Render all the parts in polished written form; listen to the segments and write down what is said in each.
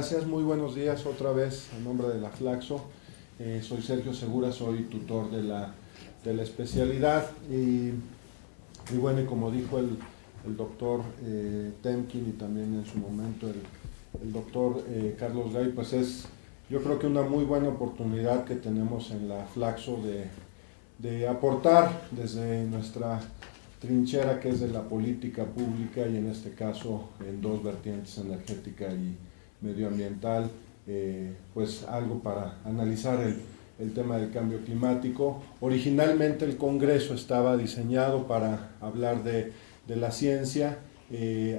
gracias, muy buenos días otra vez en nombre de la Flaxo. Soy Sergio Segura, soy tutor de la especialidad y bueno, y como dijo el doctor Temkin y también en su momento el doctor Carlos Gay, pues yo creo que una muy buena oportunidad que tenemos en la Flaxo de aportar desde nuestra trinchera, que es de la política pública, y en este caso en dos vertientes, energética y medioambiental, pues algo para analizar el tema del cambio climático. Originalmente el Congreso estaba diseñado para hablar de la ciencia,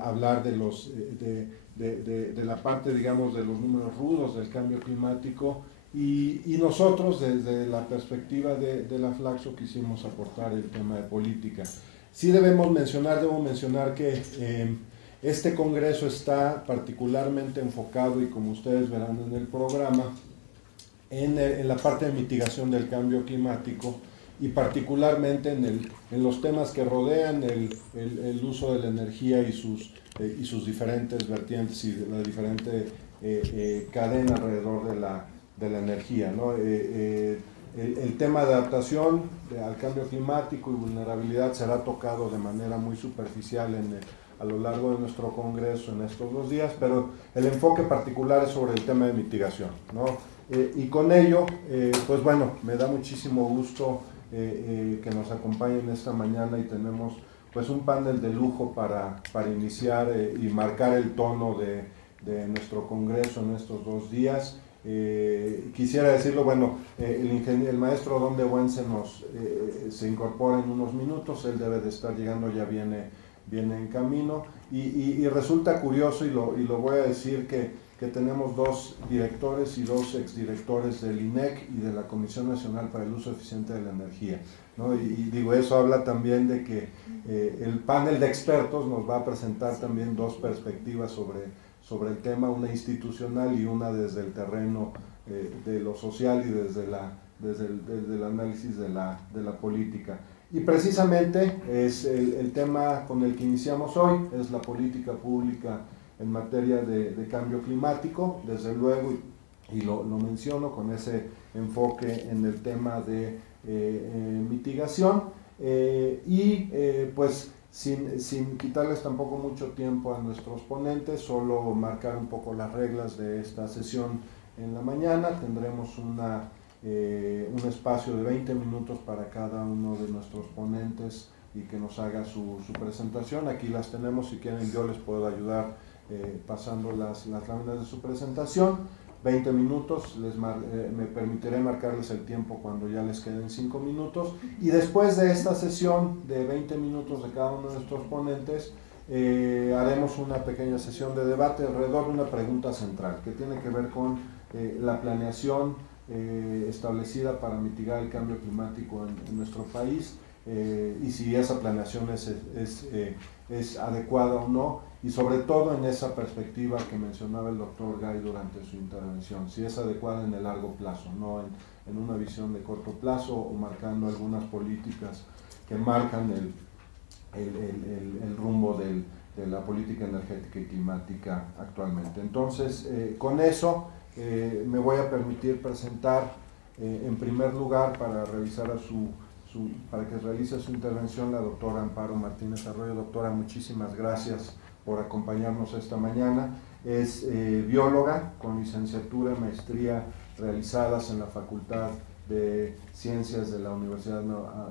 hablar de la parte, digamos, de los números rudos del cambio climático, y nosotros desde la perspectiva de la Flaxo quisimos aportar el tema de política. Sí debo mencionar que este congreso está particularmente enfocado, y como ustedes verán en el programa, en la parte de mitigación del cambio climático, y particularmente en los temas que rodean el uso de la energía y sus diferentes vertientes y la diferente cadena alrededor de la energía, ¿no? El tema de adaptación al cambio climático y vulnerabilidad será tocado de manera muy superficial a lo largo de nuestro congreso en estos 2 días, pero el enfoque particular es sobre el tema de mitigación, ¿no? Y con ello, pues bueno, me da muchísimo gusto que nos acompañen esta mañana, y tenemos pues un panel de lujo para iniciar y marcar el tono de nuestro congreso en estos 2 días. Quisiera decirlo, bueno, el maestro Don de Buen se incorpora en unos minutos, él debe de estar llegando, ya viene en camino, y resulta curioso, y lo voy a decir, que tenemos 2 directores y 2 exdirectores del INEC y de la Comisión Nacional para el Uso Eficiente de la Energía, ¿no? Y digo, eso habla también de que el panel de expertos nos va a presentar también 2 perspectivas sobre el tema, una institucional y una desde el terreno de lo social y desde el análisis de la política. Y precisamente es el tema con el que iniciamos hoy, es la política pública en materia de cambio climático, desde luego, y lo menciono con ese enfoque en el tema de mitigación, pues sin quitarles tampoco mucho tiempo a nuestros ponentes, solo marcar un poco las reglas de esta sesión. En la mañana tendremos un espacio de 20 minutos para cada uno de nuestros ponentes y que nos haga su presentación. Aquí las tenemos, si quieren yo les puedo ayudar pasando las láminas de su presentación. 20 minutos, me permitiré marcarles el tiempo cuando ya les queden 5 minutos, y después de esta sesión de 20 minutos de cada uno de nuestros ponentes, haremos una pequeña sesión de debate alrededor de una pregunta central que tiene que ver con la planeación establecida para mitigar el cambio climático en nuestro país, y si esa planeación es adecuada o no, y sobre todo en esa perspectiva que mencionaba el doctor Gay durante su intervención, si es adecuada en el largo plazo, no en una visión de corto plazo, o marcando algunas políticas que marcan el rumbo de la política energética y climática actualmente. Entonces, con eso me voy a permitir presentar en primer lugar, para que realice su intervención, la doctora Amparo Martínez Arroyo. Doctora, muchísimas gracias por acompañarnos esta mañana. Es bióloga con licenciatura y maestría realizadas en la Facultad de Ciencias de la Universidad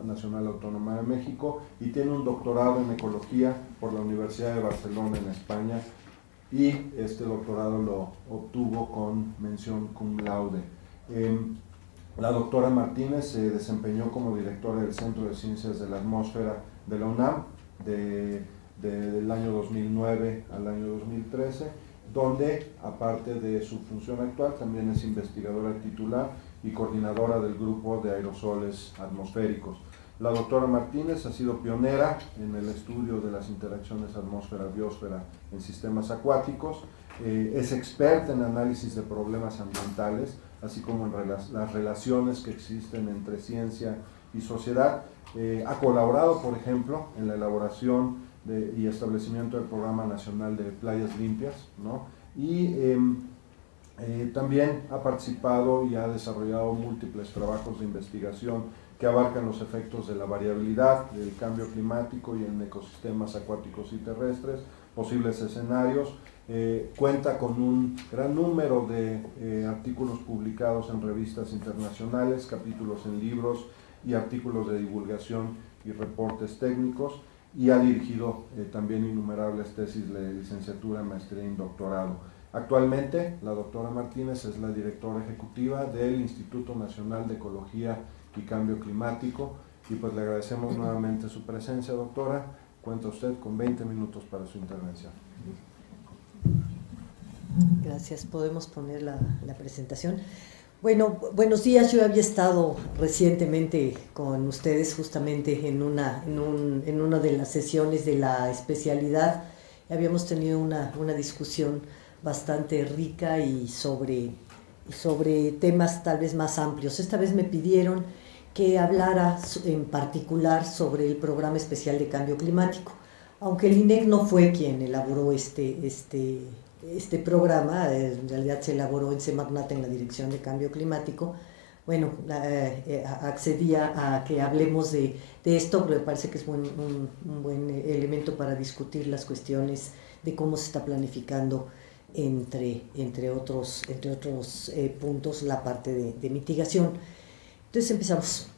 Nacional Autónoma de México, y tiene un doctorado en ecología por la Universidad de Barcelona en España, y este doctorado lo obtuvo con mención cum laude. La doctora Martínez se desempeñó como directora del Centro de Ciencias de la Atmósfera de la UNAM del año 2009 al año 2013, donde, aparte de su función actual, también es investigadora titular y coordinadora del grupo de aerosoles atmosféricos. La doctora Martínez ha sido pionera en el estudio de las interacciones atmósfera-biosfera en sistemas acuáticos, es experta en análisis de problemas ambientales, así como en las relaciones que existen entre ciencia y sociedad. Ha colaborado, por ejemplo, en la elaboración y establecimiento del Programa Nacional de Playas Limpias, ¿no? Y También ha participado y ha desarrollado múltiples trabajos de investigación que abarcan los efectos de la variabilidad, del cambio climático y en ecosistemas acuáticos y terrestres, posibles escenarios. Cuenta con un gran número de artículos publicados en revistas internacionales, capítulos en libros y artículos de divulgación y reportes técnicos, y ha dirigido también innumerables tesis de licenciatura, maestría y doctorado. Actualmente, la doctora Martínez es la directora ejecutiva del Instituto Nacional de Ecología y Cambio Climático, y pues le agradecemos nuevamente su presencia, doctora. Cuenta usted con 20 minutos para su intervención. Gracias, podemos poner la presentación. Bueno, buenos días. Yo había estado recientemente con ustedes justamente en una de las sesiones de la especialidad. Habíamos tenido una discusión bastante rica y sobre temas tal vez más amplios. Esta vez me pidieron que hablara en particular sobre el Programa Especial de Cambio Climático. Aunque el INEC no fue quien elaboró este programa, en realidad se elaboró en Semarnat en la Dirección de Cambio Climático. Bueno, accedía a que hablemos de esto, pero me parece que es un buen elemento para discutir las cuestiones de cómo se está planificando entre otros puntos la parte de mitigación. Entonces empezamos.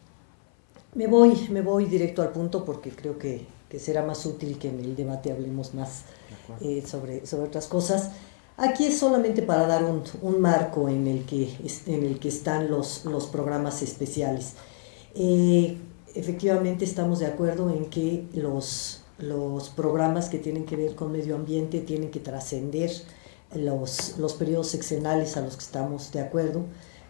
Me voy directo al punto porque creo que será más útil que en el debate hablemos más sobre otras cosas. Aquí es solamente para dar un marco en el que están los programas especiales. Efectivamente estamos de acuerdo en que los programas que tienen que ver con medio ambiente tienen que trascender los periodos sexenales a los que estamos de acuerdo,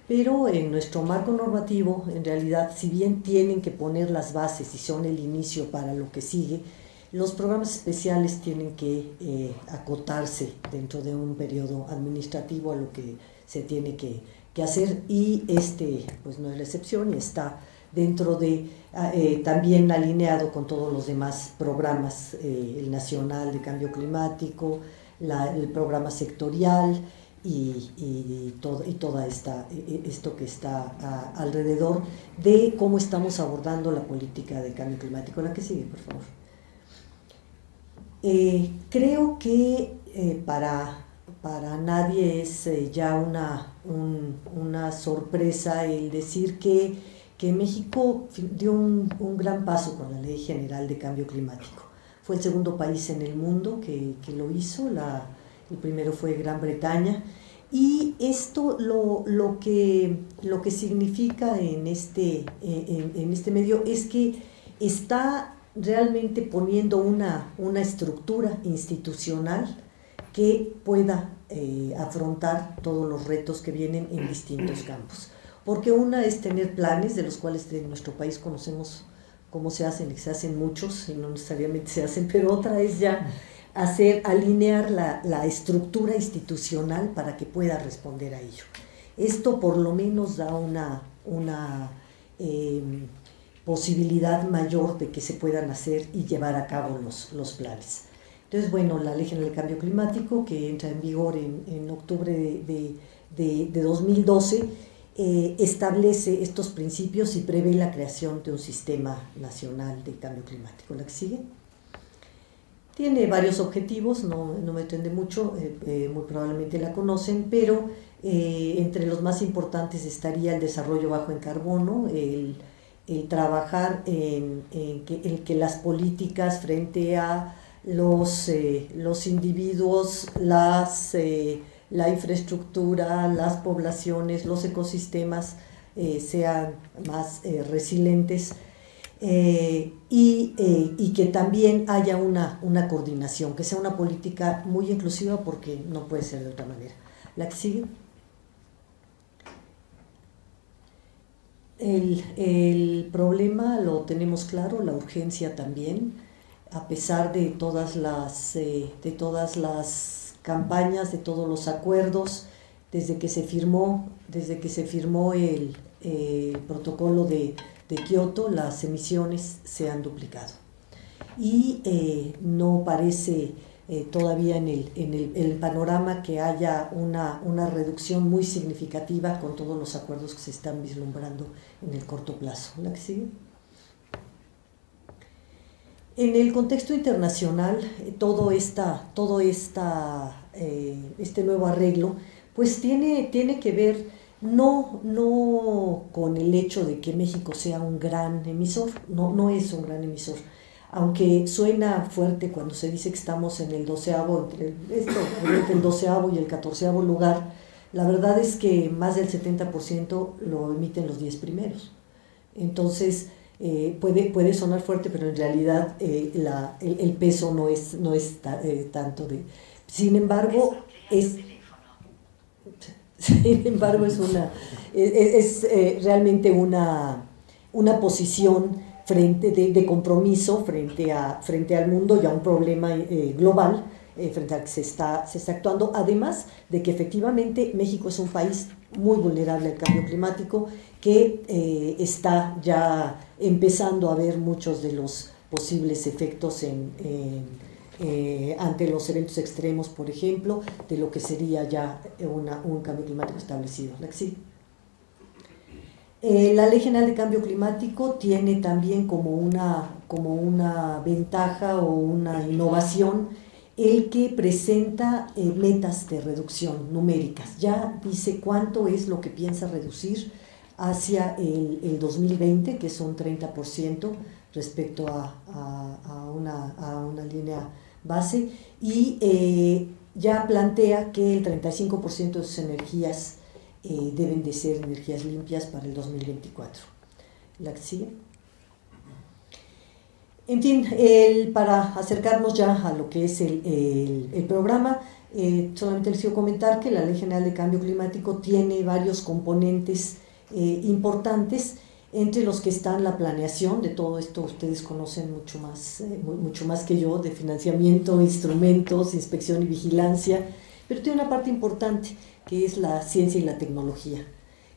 pero en nuestro marco normativo, en realidad, si bien tienen que poner las bases y son el inicio para lo que sigue, los programas especiales tienen que acotarse dentro de un periodo administrativo a lo que se tiene que hacer, y pues no es la excepción y está dentro de también alineado con todos los demás programas, el Nacional de Cambio Climático, el programa sectorial y toda esto que está alrededor de cómo estamos abordando la política de cambio climático. La que sigue, por favor. Creo que para nadie es ya una sorpresa el decir que México dio un gran paso con la Ley General de Cambio Climático. Fue el segundo país en el mundo que lo hizo, el primero fue Gran Bretaña, y esto lo que significa en este medio es que está realmente poniendo una estructura institucional que pueda afrontar todos los retos que vienen en distintos campos. Porque una es tener planes, de los cuales en nuestro país conocemos cómo se hacen, y se hacen muchos y no necesariamente se hacen, pero otra es ya alinear la estructura institucional para que pueda responder a ello. Esto por lo menos da una posibilidad mayor de que se puedan hacer y llevar a cabo los planes. Entonces, bueno, la Ley General de Cambio Climático, que entra en vigor en octubre de 2012, establece estos principios y prevé la creación de un sistema nacional de cambio climático. ¿La que sigue? Tiene varios objetivos, no me extiende mucho, muy probablemente la conocen, pero entre los más importantes estaría el desarrollo bajo en carbono, el trabajar en que las políticas frente a los individuos, la infraestructura, las poblaciones, los ecosistemas sean más resilientes, y que también haya una coordinación, que sea una política muy inclusiva, porque no puede ser de otra manera. La que sigue. El problema lo tenemos claro, la urgencia también, a pesar de todas las campañas, de todos los acuerdos, desde que se firmó el protocolo de Kioto, las emisiones se han duplicado y no parece todavía en el panorama que haya una reducción muy significativa con todos los acuerdos que se están vislumbrando en el corto plazo. ¿La que sigue? En el contexto internacional, este nuevo arreglo, pues tiene que ver no con el hecho de que México sea un gran emisor, no es un gran emisor, aunque suena fuerte cuando se dice que estamos en el 12avo, entre el 12avo y el 14avo lugar. La verdad es que más del 70% lo emiten los 10 primeros. Entonces, puede sonar fuerte, pero en realidad el peso no es tanto de... Sin embargo, es realmente una posición de compromiso frente al mundo y a un problema global frente al que se está actuando, además de que efectivamente México es un país muy vulnerable al cambio climático, que está ya empezando a ver muchos de los posibles efectos ante los eventos extremos, por ejemplo, de lo que sería ya un cambio climático establecido. La Ley General de Cambio Climático tiene también como una ventaja o una innovación el que presenta metas de reducción numéricas. Ya dice cuánto es lo que piensa reducir hacia el 2020, que es un 30% respecto a una línea base, y ya plantea que el 35% de sus energías deben de ser energías limpias para el 2024. ¿La que sigue? En fin, para acercarnos ya a lo que es el programa, solamente les quiero comentar que la Ley General de Cambio Climático tiene varios componentes importantes, entre los que están la planeación de todo esto. Ustedes conocen mucho más que yo, de financiamiento, instrumentos, inspección y vigilancia, pero tiene una parte importante que es la ciencia y la tecnología,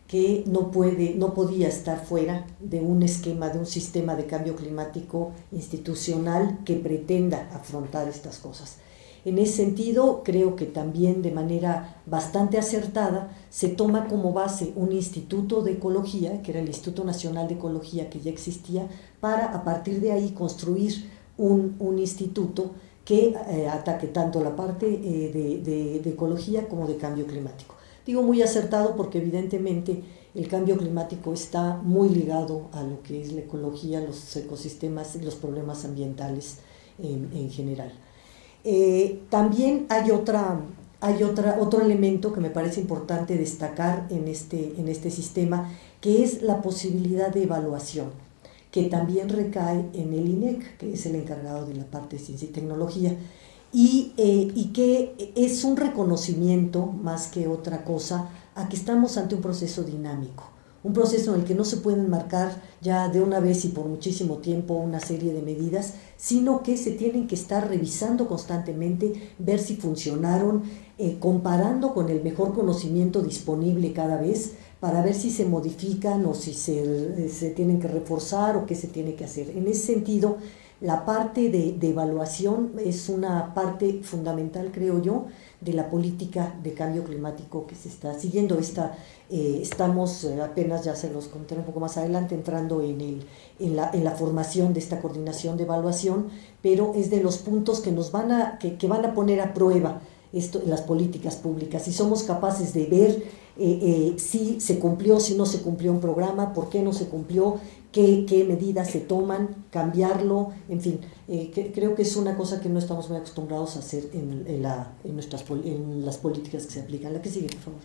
que no podía estar fuera de un esquema, de un sistema de cambio climático institucional que pretenda afrontar estas cosas. En ese sentido, creo que también de manera bastante acertada se toma como base un instituto de ecología, que era el Instituto Nacional de Ecología, que ya existía, para a partir de ahí construir un instituto que ataque tanto la parte de ecología como de cambio climático. Digo muy acertado porque evidentemente el cambio climático está muy ligado a lo que es la ecología, los ecosistemas y los problemas ambientales en general. También hay otro elemento que me parece importante destacar en este sistema, que es la posibilidad de evaluación, que también recae en el INEC, que es el encargado de la parte de ciencia y tecnología, y que es un reconocimiento más que otra cosa a que estamos ante un proceso dinámico, un proceso en el que no se pueden marcar ya de una vez y por muchísimo tiempo una serie de medidas, sino que se tienen que estar revisando constantemente, ver si funcionaron, comparando con el mejor conocimiento disponible cada vez, para ver si se modifican o si se tienen que reforzar o qué se tiene que hacer. En ese sentido, la parte de evaluación es una parte fundamental, creo yo, de la política de cambio climático que se está siguiendo. Estamos apenas, ya se los contaré un poco más adelante, entrando en la formación de esta coordinación de evaluación, pero es de los puntos que van a poner a prueba las políticas públicas, si somos capaces de ver si se cumplió, si no se cumplió un programa, por qué no se cumplió, qué medidas se toman, cambiarlo, en fin. Creo que es una cosa que no estamos muy acostumbrados a hacer en las políticas que se aplican. La que sigue, por favor.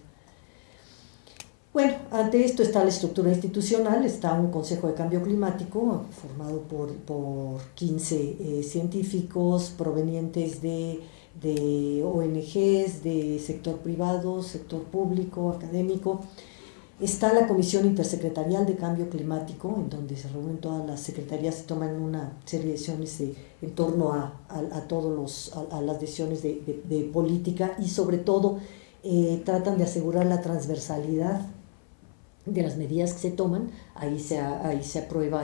Bueno, ante esto está la estructura institucional, está un Consejo de Cambio Climático formado por 15 científicos provenientes de ONGs, de sector privado, sector público, académico. Está la Comisión Intersecretarial de Cambio Climático, en donde se reúnen todas las secretarías y toman una serie de decisiones en torno a las decisiones de política, y sobre todo tratan de asegurar la transversalidad de las medidas que se toman. Ahí se aprueba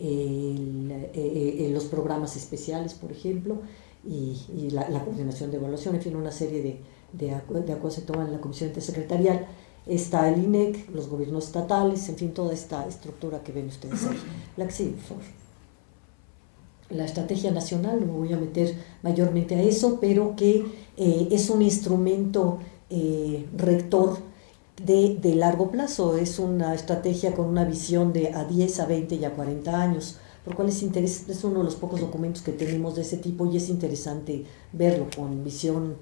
los programas especiales, por ejemplo, y la coordinación de evaluación, en fin, una serie de acuerdos se toman en la comisión intersecretarial. Está el INEC, los gobiernos estatales, en fin, toda esta estructura que ven ustedes ahí. La que sigue, por favor. La estrategia nacional, no me voy a meter mayormente a eso, pero que es un instrumento rector de largo plazo, es una estrategia con una visión de a 10, a 20 y a 40 años, por lo cual es uno de los pocos documentos que tenemos de ese tipo y es interesante verlo con visión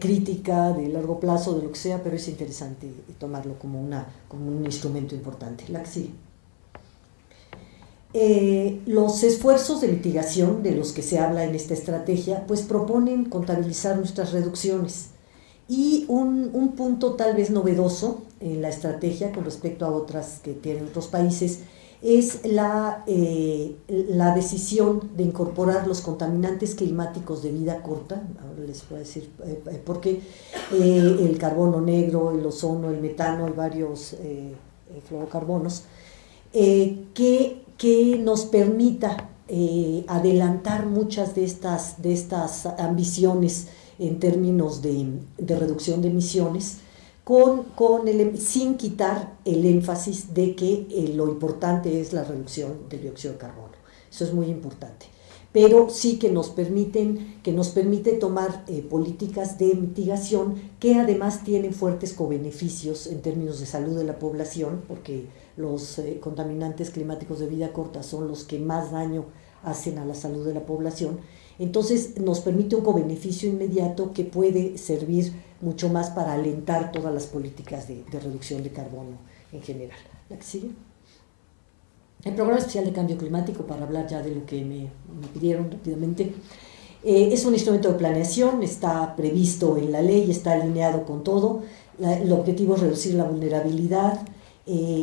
crítica de largo plazo, de lo que sea, pero es interesante tomarlo como un instrumento importante. La que sigue. Los esfuerzos de mitigación de los que se habla en esta estrategia pues proponen contabilizar nuestras reducciones y un punto tal vez novedoso en la estrategia con respecto a otras que tienen otros países es la decisión de incorporar los contaminantes climáticos de vida corta. Ahora les voy a decir por qué. El carbono negro, el ozono, el metano y varios fluorocarbonos que nos permita adelantar muchas de estas ambiciones en términos de reducción de emisiones, sin quitar el énfasis de que lo importante es la reducción del dióxido de carbono. Eso es muy importante. Pero sí que nos permite tomar políticas de mitigación que además tienen fuertes cobeneficios en términos de salud de la población, porque los contaminantes climáticos de vida corta son los que más daño hacen a la salud de la población. Entonces nos permite un cobeneficio inmediato que puede servir mucho más para alentar todas las políticas de reducción de carbono en general. ¿La que sigue? El Programa Especial de Cambio Climático, para hablar ya de lo que me pidieron rápidamente, es un instrumento de planeación, está previsto en la ley, está alineado con todo. El objetivo es reducir la vulnerabilidad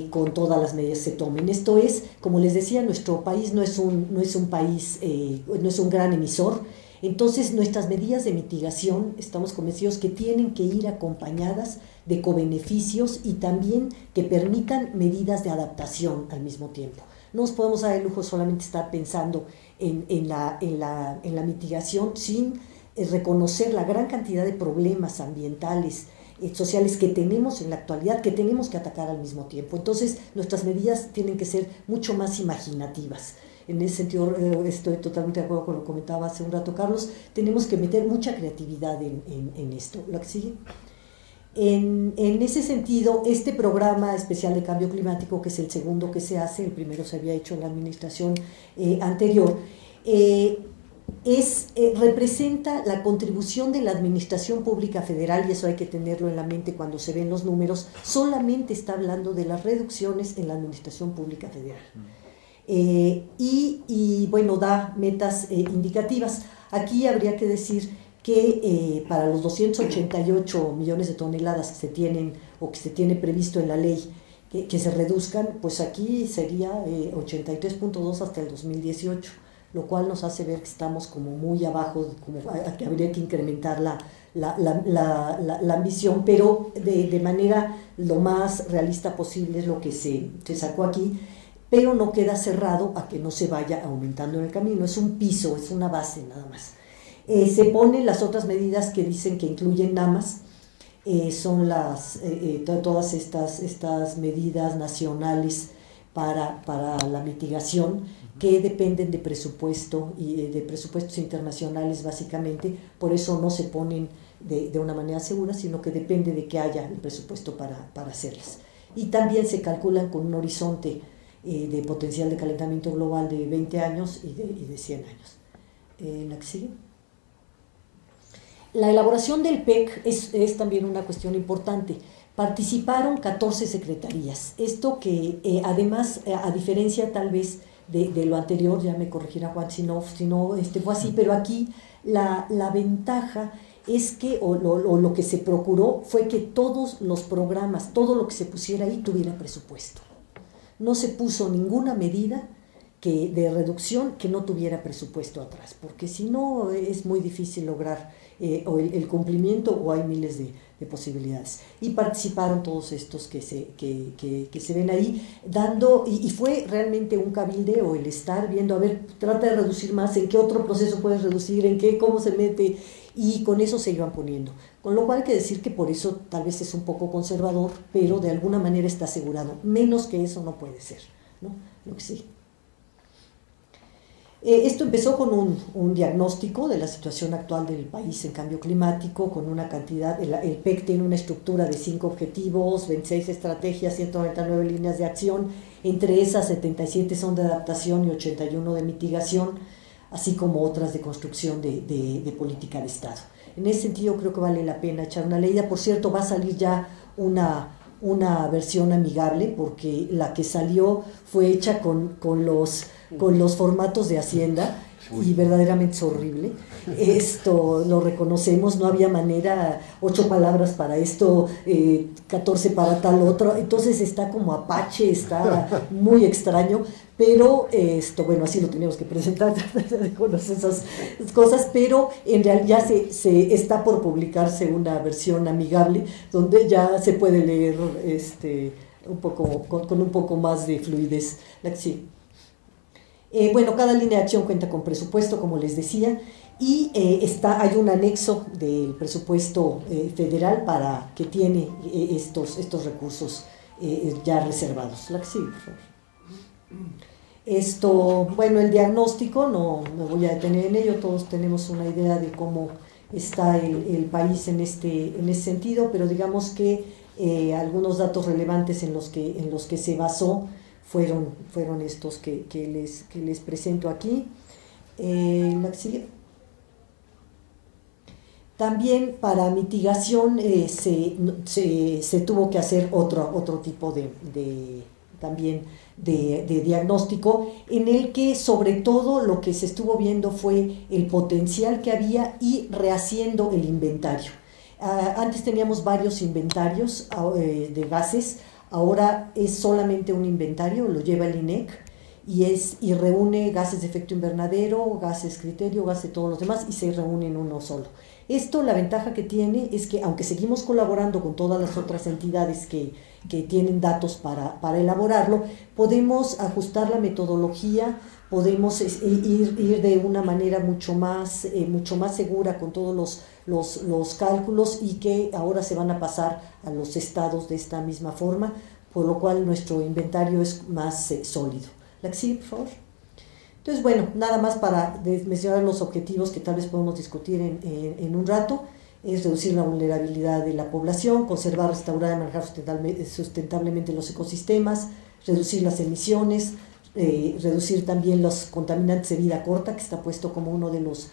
con todas las medidas que se tomen. Esto es, como les decía, nuestro país no es un país, no es un gran emisor. Entonces, nuestras medidas de mitigación, estamos convencidos que tienen que ir acompañadas de cobeneficios y también que permitan medidas de adaptación al mismo tiempo. No nos podemos dar el lujo solamente estar pensando en la mitigación sin reconocer la gran cantidad de problemas ambientales, sociales que tenemos en la actualidad, que tenemos que atacar al mismo tiempo. Entonces, nuestras medidas tienen que ser mucho más imaginativas. En ese sentido, estoy totalmente de acuerdo con lo que comentaba hace un rato Carlos, tenemos que meter mucha creatividad en esto. ¿Lo que sigue? En ese sentido, este programa especial de cambio climático, que es el segundo que se hace, el primero se había hecho en la administración anterior, representa la contribución de la Administración Pública Federal, y eso hay que tenerlo en la mente cuando se ven los números. Solamente está hablando de las reducciones en la Administración Pública Federal. Bueno, da metas indicativas. Aquí habría que decir que para los 288 millones de toneladas que se tienen o que se tiene previsto en la ley que se reduzcan, pues aquí sería 83.2 hasta el 2018, lo cual nos hace ver que estamos como muy abajo, que habría que incrementar la ambición, pero de manera lo más realista posible es lo que se sacó aquí, pero no queda cerrado a que no se vaya aumentando en el camino. Es un piso, es una base nada más. Se ponen las otras medidas que dicen que incluyen nada más, son todas estas medidas nacionales para la mitigación, que dependen de presupuesto y de presupuestos internacionales básicamente. Por eso no se ponen de una manera segura, sino que depende de que haya el presupuesto para hacerlas. Y también se calculan con un horizonte de potencial de calentamiento global de 20 años y de 100 años. ¿La que sigue? La elaboración del PEC es también una cuestión importante. Participaron 14 secretarías. Esto que además, a diferencia tal vez de lo anterior, ya me corregirá Juan si no fue así, pero aquí la ventaja es que, o lo que se procuró fue que todos los programas, todo lo que se pusiera ahí tuviera presupuesto. No se puso ninguna medida de reducción que no tuviera presupuesto atrás, porque si no es muy difícil lograr o el cumplimiento, o hay miles de posibilidades. Y participaron todos estos que se ven ahí, y fue realmente un cabildeo el estar viendo, a ver, trata de reducir más, en qué otro proceso puedes reducir, en qué, cómo se mete, y con eso se iban poniendo. Con lo cual hay que decir que por eso tal vez es un poco conservador, pero de alguna manera está asegurado. Menos que eso no puede ser, ¿no? Lo que sí. Esto empezó con un diagnóstico de la situación actual del país en cambio climático, con una cantidad, el PEC tiene una estructura de 5 objetivos, 26 estrategias, 199 líneas de acción, entre esas 77 son de adaptación y 81 de mitigación, así como otras de construcción de política de Estado. En ese sentido creo que vale la pena echar una leída. Por cierto, va a salir ya una versión amigable, porque la que salió fue hecha con los formatos de Hacienda, y verdaderamente es horrible. Esto lo reconocemos, no había manera, 8 palabras para esto, 14 para tal otro, entonces está como apache, está muy extraño, pero bueno, así lo teníamos que presentar, con esas cosas, pero en realidad ya se está por publicarse una versión amigable, donde ya se puede leer un poco, con un poco más de fluidez. Sí. Bueno, cada línea de acción cuenta con presupuesto, como les decía, y hay un anexo del presupuesto federal que tiene estos recursos ya reservados. La que sigue, por favor. Bueno, el diagnóstico, no me voy a detener en ello, todos tenemos una idea de cómo está el país en este sentido, pero digamos que algunos datos relevantes en los que se basó fueron estos que les presento aquí. La que sigue. También para mitigación se tuvo que hacer otro tipo de diagnóstico, en el que sobre todo lo que se estuvo viendo fue el potencial que había y rehaciendo el inventario. Antes teníamos varios inventarios de gases. Ahora es solamente un inventario, lo lleva el INEC y reúne gases de efecto invernadero, gases criterio, gases de todos los demás, y se reúne en uno solo. Esto, la ventaja que tiene es que, aunque seguimos colaborando con todas las otras entidades que tienen datos para elaborarlo, podemos ajustar la metodología, podemos ir de una manera mucho más segura con todos los cálculos, y que ahora se van a pasar a los estados de esta misma forma, por lo cual nuestro inventario es más sólido. La que sigue, por favor. Entonces, bueno, nada más para mencionar los objetivos que tal vez podemos discutir en un rato. Es reducir la vulnerabilidad de la población, conservar, restaurar y manejar sustentablemente los ecosistemas, reducir las emisiones, reducir también los contaminantes de vida corta, que está puesto como uno de los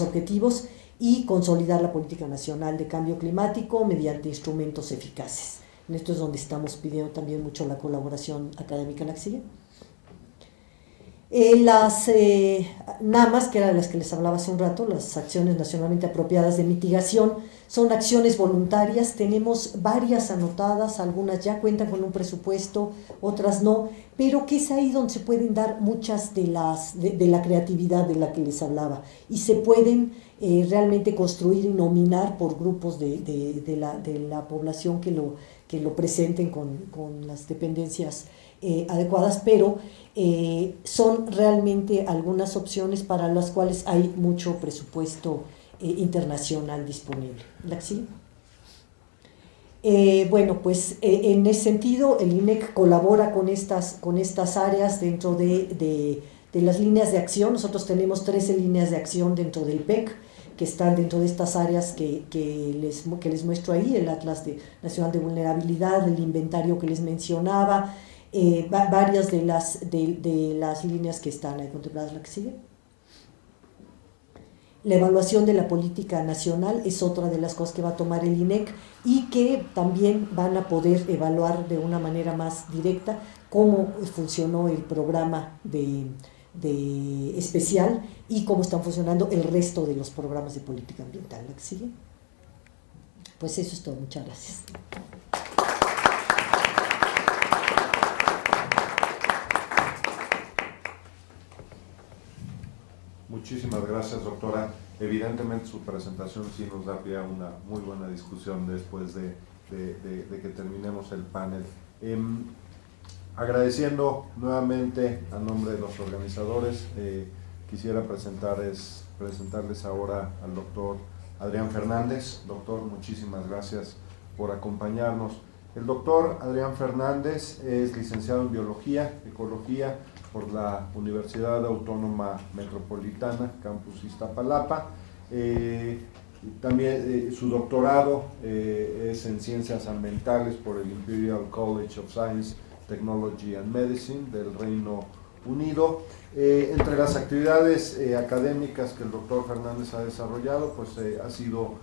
objetivos, y consolidar la política nacional de cambio climático mediante instrumentos eficaces. En esto es donde estamos pidiendo también mucho la colaboración académica. La que sigue. Las NAMAs, que eran de las que les hablaba hace un rato, las acciones nacionalmente apropiadas de mitigación, son acciones voluntarias. Tenemos varias anotadas, algunas ya cuentan con un presupuesto, otras no, pero que es ahí donde se pueden dar muchas de la creatividad de la que les hablaba, y se pueden realmente construir y nominar por grupos de la población que lo presenten con las dependencias adecuadas, pero son realmente algunas opciones para las cuales hay mucho presupuesto internacional disponible. ¿La que sigue? Bueno, pues en ese sentido el INEC colabora con estas áreas dentro de las líneas de acción. Nosotros tenemos 13 líneas de acción dentro del PEC, que están dentro de estas áreas que les muestro ahí: el Atlas Nacional de Vulnerabilidad, el inventario que les mencionaba, varias de las líneas que están ahí contempladas. La que sigue. La evaluación de la política nacional es otra de las cosas que va a tomar el INEC, y que también van a poder evaluar de una manera más directa cómo funcionó el programa especial y cómo están funcionando el resto de los programas de política ambiental. ¿La que sigue? Pues eso es todo. Muchas gracias. Muchísimas gracias, doctora. Evidentemente su presentación sí nos da pie a una muy buena discusión después de que terminemos el panel. Agradeciendo nuevamente a nombre de los organizadores, quisiera presentarles ahora al doctor Adrián Fernández. Doctor, muchísimas gracias por acompañarnos. El doctor Adrián Fernández es licenciado en Biología, Ecología por la Universidad Autónoma Metropolitana, Campus Iztapalapa. También su doctorado es en Ciencias Ambientales por el Imperial College of Science, Technology and Medicine del Reino Unido. Entre las actividades académicas que el doctor Fernández ha desarrollado, pues ha sido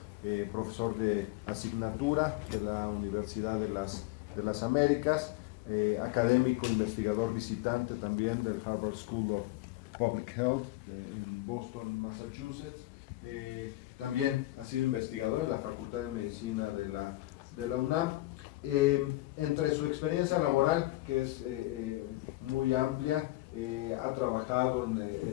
profesor de asignatura de la Universidad de las Américas, académico, investigador visitante también del Harvard School of Public Health en Boston, Massachusetts. También ha sido investigador en la Facultad de Medicina de la UNAM. Entre su experiencia laboral, que es muy amplia, ha trabajado,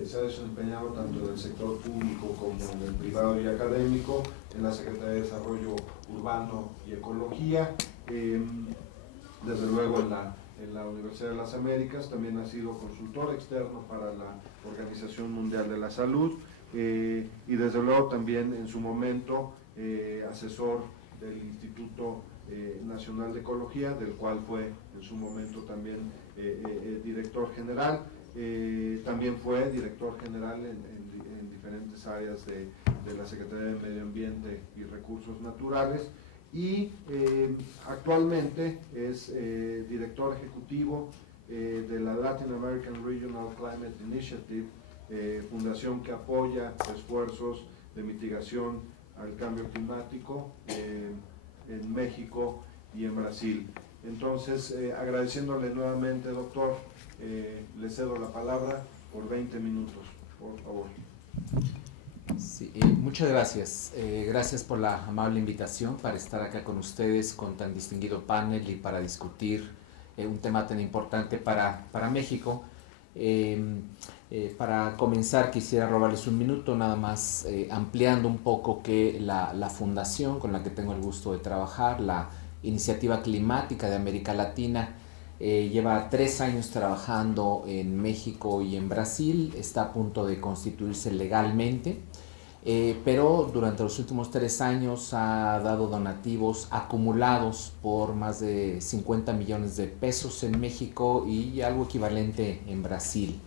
se ha desempeñado tanto en el sector público como en el privado y académico, en la Secretaría de Desarrollo Urbano y Ecología, desde luego en la Universidad de las Américas. También ha sido consultor externo para la Organización Mundial de la Salud, y desde luego también en su momento asesor del Instituto Nacional de Ecología, del cual fue en su momento también director general. También fue director general en diferentes áreas de la Secretaría de Medio Ambiente y Recursos Naturales, y actualmente es director ejecutivo de la Latin American Regional Climate Initiative, fundación que apoya esfuerzos de mitigación al cambio climático en México y en Brasil. Entonces, agradeciéndole nuevamente, doctor, le cedo la palabra por 20 minutos, por favor. Sí, muchas gracias. Gracias por la amable invitación para estar acá con ustedes con tan distinguido panel y para discutir un tema tan importante para México. Para comenzar quisiera robarles un minuto nada más ampliando un poco que la fundación con la que tengo el gusto de trabajar, la Iniciativa Climática de América Latina, lleva 3 años trabajando en México y en Brasil, está a punto de constituirse legalmente, pero durante los últimos 3 años ha dado donativos acumulados por más de 50 millones de pesos en México y algo equivalente en Brasil.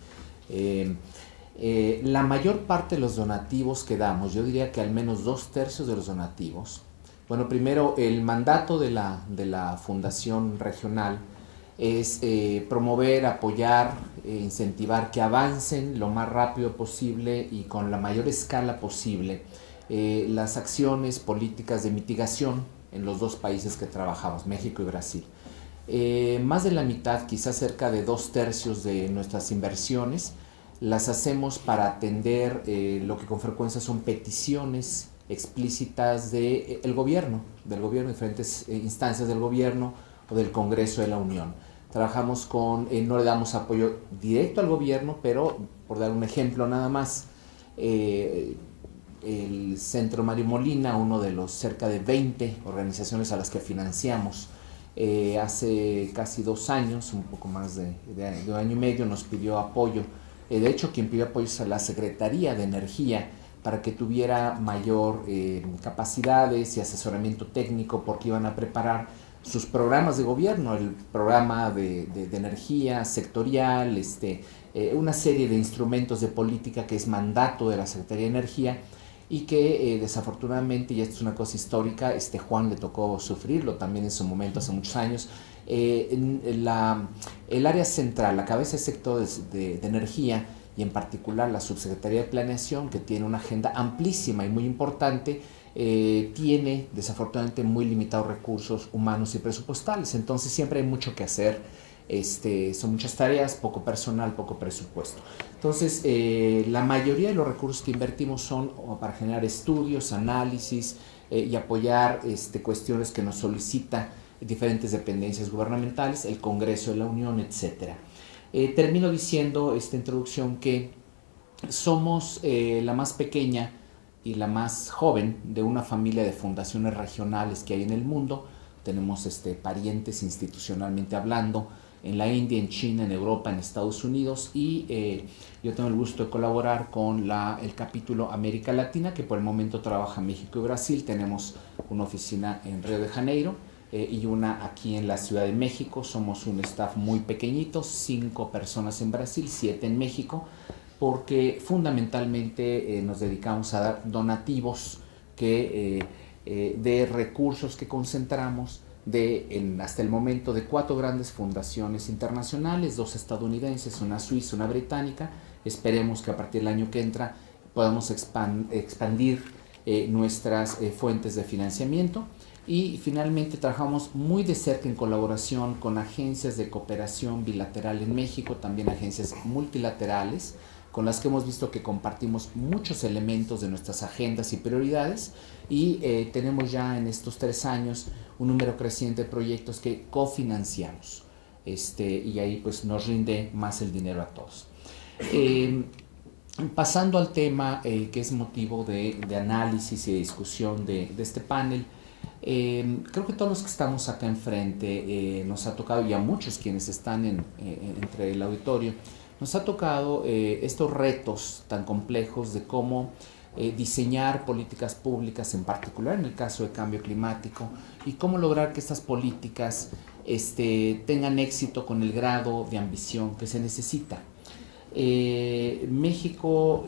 La mayor parte de los donativos que damos, yo diría que al menos 2/3 de los donativos, bueno, primero el mandato de la Fundación Regional es promover, apoyar, incentivar que avancen lo más rápido posible y con la mayor escala posible las acciones políticas de mitigación en los 2 países que trabajamos, México y Brasil. Más de la mitad, quizás cerca de 2/3 de nuestras inversiones, las hacemos para atender lo que con frecuencia son peticiones explícitas del gobierno, diferentes instancias del gobierno o del Congreso de la Unión. Trabajamos no le damos apoyo directo al gobierno, pero por dar un ejemplo nada más, el Centro Mario Molina, uno de los cerca de 20 organizaciones a las que financiamos, hace casi 2 años, un poco más de 1 año y medio, nos pidió apoyo. De hecho, quien pidió apoyo es a la Secretaría de Energía para que tuviera mayor capacidades y asesoramiento técnico, porque iban a preparar sus programas de gobierno, el programa de energía sectorial, una serie de instrumentos de política que es mandato de la Secretaría de Energía y que desafortunadamente, y esto es una cosa histórica, Juan le tocó sufrirlo también en su momento hace muchos años. El área central, la cabeza del sector de energía y en particular la Subsecretaría de Planeación, que tiene una agenda amplísima y muy importante, tiene desafortunadamente muy limitados recursos humanos y presupuestales, entonces siempre hay mucho que hacer, son muchas tareas, poco personal, poco presupuesto. Entonces la mayoría de los recursos que invertimos son para generar estudios, análisis y apoyar cuestiones que nos solicita diferentes dependencias gubernamentales, el Congreso de la Unión, etc. Termino diciendo esta introducción que somos la más pequeña y la más joven de una familia de fundaciones regionales que hay en el mundo. Tenemos parientes institucionalmente hablando en la India, en China, en Europa, en Estados Unidos, y yo tengo el gusto de colaborar con el capítulo América Latina, que por el momento trabaja en México y Brasil. Tenemos una oficina en Río de Janeiro y una aquí en la Ciudad de México. Somos un staff muy pequeñito, 5 personas en Brasil, 7 en México, porque fundamentalmente nos dedicamos a dar donativos de recursos que concentramos hasta el momento de 4 grandes fundaciones internacionales, 2 estadounidenses, una suiza, una británica. Esperemos que a partir del año que entra podamos expandir nuestras fuentes de financiamiento. Y finalmente trabajamos muy de cerca en colaboración con agencias de cooperación bilateral en México, también agencias multilaterales, con las que hemos visto que compartimos muchos elementos de nuestras agendas y prioridades, y tenemos ya en estos 3 años un número creciente de proyectos que cofinanciamos, y ahí pues nos rinde más el dinero a todos. Pasando al tema que es motivo de análisis y de discusión de este panel, creo que todos los que estamos acá enfrente nos ha tocado, y a muchos quienes están entre el auditorio, nos ha tocado estos retos tan complejos de cómo diseñar políticas públicas, en particular en el caso de cambio climático, y cómo lograr que estas políticas tengan éxito con el grado de ambición que se necesita. México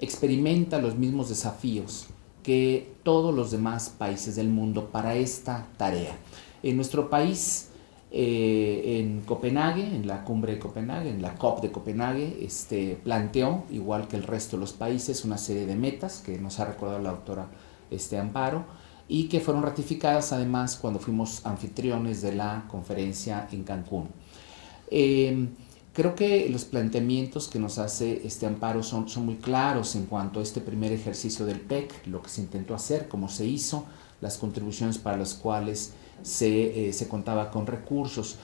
experimenta los mismos desafíos que todos los demás países del mundo para esta tarea. En nuestro país, en Copenhague, en la cumbre de Copenhague, en la COP de Copenhague, planteó, igual que el resto de los países, una serie de metas que nos ha recordado la doctora Amparo, y que fueron ratificadas además cuando fuimos anfitriones de la conferencia en Cancún. Creo que los planteamientos que nos hace Amparo son muy claros en cuanto a este primer ejercicio del PEC, lo que se intentó hacer, cómo se hizo, las contribuciones para las cuales se contaba con recursos.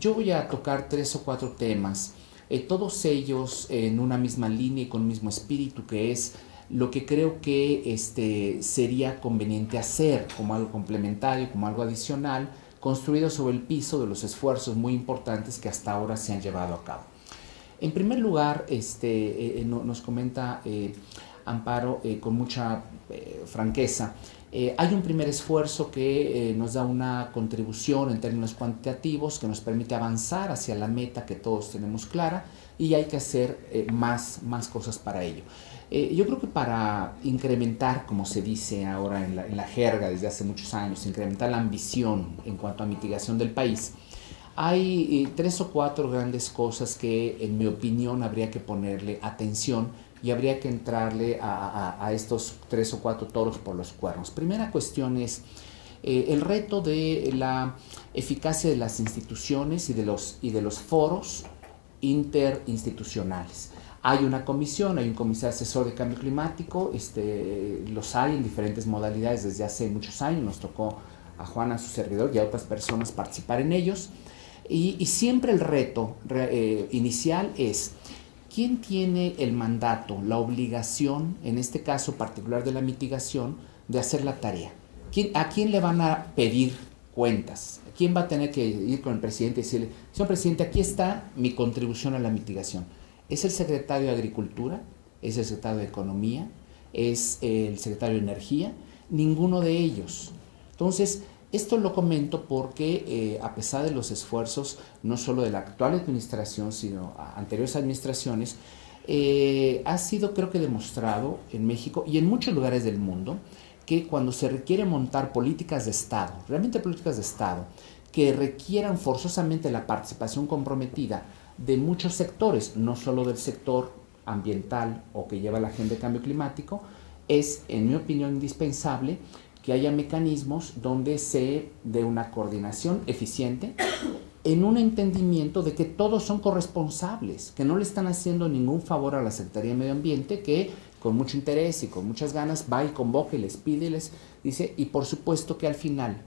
Yo voy a tocar 3 o 4 temas, todos ellos en una misma línea y con el mismo espíritu, que es lo que creo que sería conveniente hacer como algo complementario, como algo adicional, construido sobre el piso de los esfuerzos muy importantes que hasta ahora se han llevado a cabo. En primer lugar, nos comenta Amparo con mucha franqueza, hay un primer esfuerzo que nos da una contribución en términos cuantitativos que nos permite avanzar hacia la meta que todos tenemos clara, y hay que hacer más cosas para ello. Yo creo que para incrementar, como se dice ahora en la jerga desde hace muchos años, incrementar la ambición en cuanto a mitigación del país, hay 3 o 4 grandes cosas que, en mi opinión, habría que ponerle atención y habría que entrarle a estos 3 o 4 toros por los cuernos. Primera cuestión es el reto de la eficacia de las instituciones y de los foros interinstitucionales. Hay una comisión, hay un comisario asesor de cambio climático, los hay en diferentes modalidades desde hace muchos años. Nos tocó a Juan, a su servidor y a otras personas participar en ellos, y siempre el reto inicial es ¿quién tiene el mandato, la obligación, en este caso particular de la mitigación, de hacer la tarea? ¿A quién le van a pedir cuentas? ¿Quién va a tener que ir con el presidente y decirle, señor presidente, aquí está mi contribución a la mitigación? ¿Es el secretario de Agricultura? ¿Es el secretario de Economía? ¿Es el secretario de Energía? Ninguno de ellos. Entonces, esto lo comento porque a pesar de los esfuerzos, no solo de la actual administración, sino anteriores administraciones, ha sido, creo que, demostrado en México y en muchos lugares del mundo que cuando se requiere montar políticas de Estado, realmente políticas de Estado, que requieran forzosamente la participación comprometida de muchos sectores, no solo del sector ambiental o que lleva la agenda de cambio climático, es, en mi opinión, indispensable que haya mecanismos donde se dé una coordinación eficiente en un entendimiento de que todos son corresponsables, que no le están haciendo ningún favor a la Secretaría de Medio Ambiente, que con mucho interés y con muchas ganas va y convoca y les pide y les dice, y por supuesto que al final,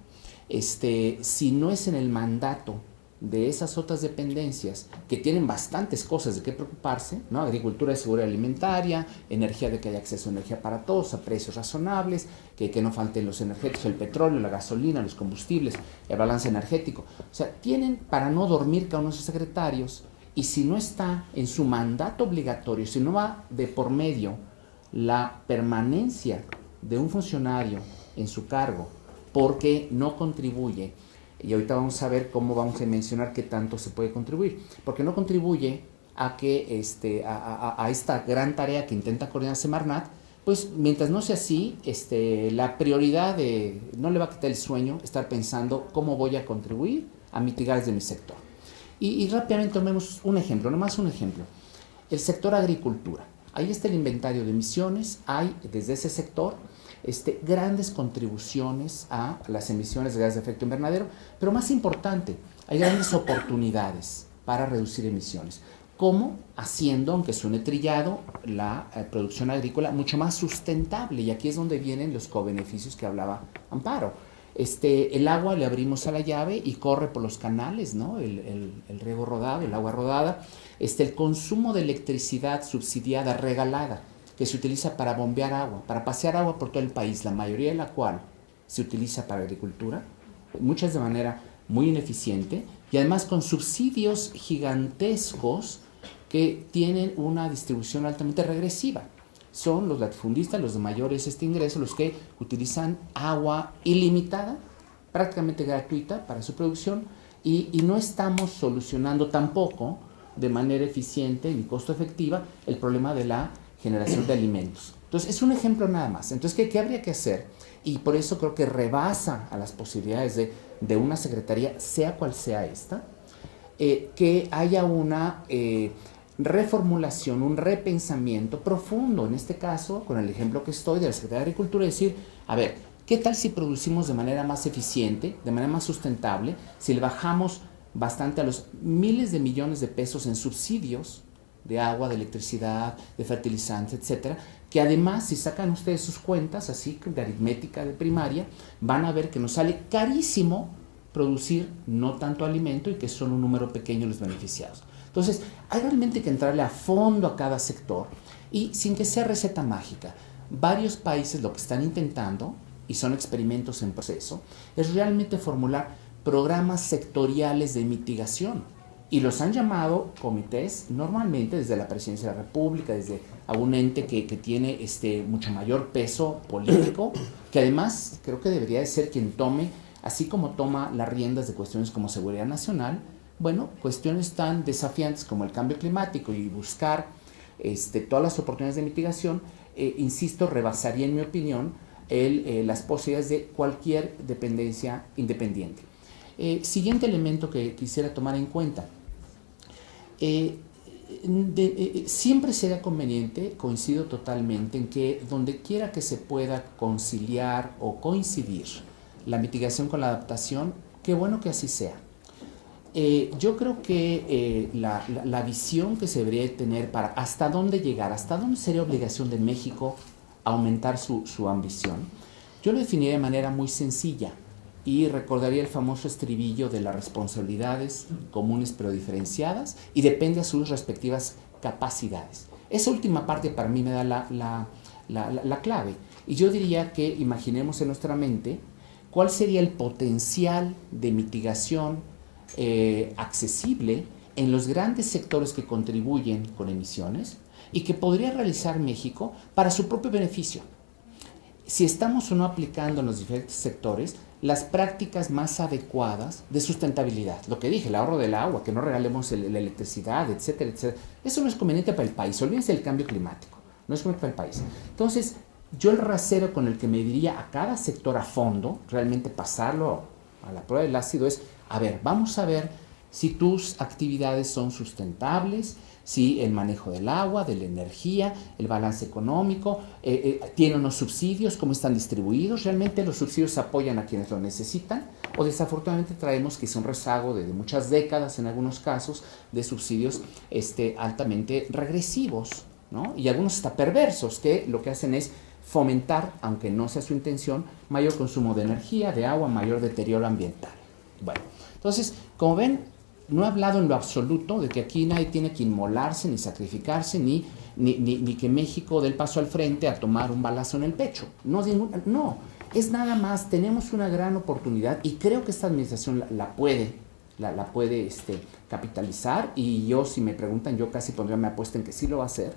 si no es en el mandato de esas otras dependencias que tienen bastantes cosas de qué preocuparse, ¿no? Agricultura de seguridad alimentaria, energía, de que haya acceso a energía para todos, a precios razonables, que no falten los energéticos, el petróleo, la gasolina, los combustibles, el balance energético. O sea, tienen para no dormir cada uno de sus secretarios, y si no está en su mandato obligatorio, si no va de por medio la permanencia de un funcionario en su cargo porque no contribuye, y ahorita vamos a ver cómo vamos a mencionar qué tanto se puede contribuir, porque no contribuye a que a esta gran tarea que intenta coordinar Semarnat, pues mientras no sea así, la prioridad no le va a quitar el sueño estar pensando cómo voy a contribuir a mitigar desde mi sector. Y rápidamente tomemos un ejemplo, nomás un ejemplo. El sector agricultura. Ahí está el inventario de emisiones, hay desde ese sector grandes contribuciones a las emisiones de gases de efecto invernadero, pero más importante, hay grandes oportunidades para reducir emisiones. ¿Cómo? Haciendo, aunque suene trillado, la producción agrícola mucho más sustentable, y aquí es donde vienen los cobeneficios que hablaba Amparo. El agua le abrimos a la llave y corre por los canales, ¿no? El riego rodado, el agua rodada. El consumo de electricidad subsidiada, regalada, que se utiliza para bombear agua, para pasear agua por todo el país, la mayoría de la cual se utiliza para agricultura, muchas de manera muy ineficiente, y además con subsidios gigantescos que tienen una distribución altamente regresiva. Son los latifundistas, los de mayores ingresos, los que utilizan agua ilimitada, prácticamente gratuita para su producción, y no estamos solucionando tampoco de manera eficiente ni costo efectiva el problema de la generación de alimentos. Entonces, es un ejemplo nada más. Entonces, ¿qué habría que hacer? Y por eso creo que rebasa a las posibilidades de una secretaría, sea cual sea esta, que haya una reformulación, un repensamiento profundo, en este caso, con el ejemplo que estoy de la Secretaría de Agricultura, decir, a ver, ¿qué tal si producimos de manera más eficiente, de manera más sustentable, si le bajamos bastante a los miles de millones de pesos en subsidios de agua, de electricidad, de fertilizantes, etcétera, que además, si sacan ustedes sus cuentas, así de aritmética de primaria, van a ver que nos sale carísimo producir no tanto alimento y que son un número pequeño los beneficiados. Entonces, hay realmente que entrarle a fondo a cada sector y sin que sea receta mágica. Varios países lo que están intentando, y son experimentos en proceso, es realmente formular programas sectoriales de mitigación. Y los han llamado comités normalmente desde la Presidencia de la República, desde algún ente que tiene mucho mayor peso político, que además creo que debería de ser quien tome, así como toma las riendas de cuestiones como seguridad nacional, bueno, cuestiones tan desafiantes como el cambio climático y buscar todas las oportunidades de mitigación, insisto, rebasaría en mi opinión las posibilidades de cualquier dependencia independiente. Siguiente elemento que quisiera tomar en cuenta. Siempre será conveniente, coincido totalmente, en que donde quiera que se pueda conciliar o coincidir la mitigación con la adaptación, qué bueno que así sea. Yo creo que la visión que se debería tener para hasta dónde llegar, hasta dónde sería obligación de México aumentar su ambición, yo lo definiría de manera muy sencilla y recordaría el famoso estribillo de las responsabilidades comunes pero diferenciadas y depende a sus respectivas capacidades. Esa última parte para mí me da la clave. Y yo diría que imaginemos en nuestra mente cuál sería el potencial de mitigación accesible en los grandes sectores que contribuyen con emisiones y que podría realizar México para su propio beneficio. Si estamos o no aplicando en los diferentes sectores las prácticas más adecuadas de sustentabilidad. Lo que dije, el ahorro del agua, que no regalemos la electricidad, etcétera, etcétera. Eso no es conveniente para el país. Olvídense del cambio climático. No es conveniente para el país. Entonces, yo el rasero con el que me diría a cada sector a fondo, realmente pasarlo a la prueba del ácido es, a ver, vamos a ver si tus actividades son sustentables, si el manejo del agua, de la energía, el balance económico, tiene unos subsidios, cómo están distribuidos, realmente los subsidios apoyan a quienes lo necesitan, o desafortunadamente traemos que es un rezago de muchas décadas en algunos casos de subsidios altamente regresivos, ¿no? Y algunos hasta perversos, que lo que hacen es fomentar, aunque no sea su intención, mayor consumo de energía, de agua, mayor deterioro ambiental. Bueno, entonces, como ven, no he hablado en lo absoluto de que aquí nadie tiene que inmolarse, ni sacrificarse, ni que México dé el paso al frente a tomar un balazo en el pecho. No, es nada más, tenemos una gran oportunidad y creo que esta administración la puede capitalizar, y yo, si me preguntan, yo casi pondría mi apuesta en que sí lo va a hacer,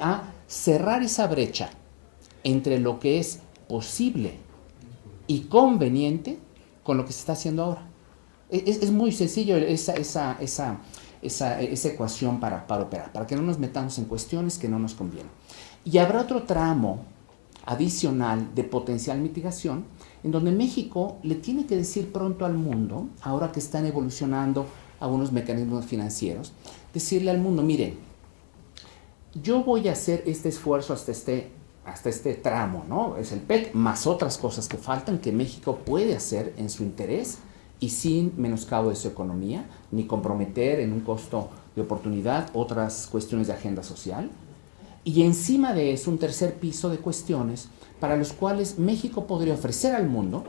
a cerrar esa brecha entre lo que es posible y conveniente con lo que se está haciendo ahora. Es muy sencillo esa ecuación para operar, para que no nos metamos en cuestiones que no nos convienen. Y habrá otro tramo adicional de potencial mitigación, en donde México le tiene que decir pronto al mundo, ahora que están evolucionando algunos mecanismos financieros, decirle al mundo, miren, yo voy a hacer este esfuerzo hasta este tramo, ¿no? Es el PEC, más otras cosas que faltan que México puede hacer en su interés y sin menoscabo de su economía, ni comprometer en un costo de oportunidad otras cuestiones de agenda social. Y encima de eso, un tercer piso de cuestiones para los cuales México podría ofrecer al mundo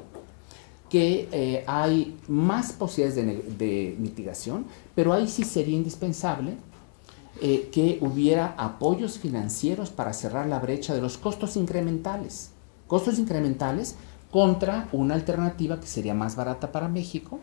que hay más posibilidades de mitigación, pero ahí sí sería indispensable que hubiera apoyos financieros para cerrar la brecha de los costos incrementales contra una alternativa que sería más barata para México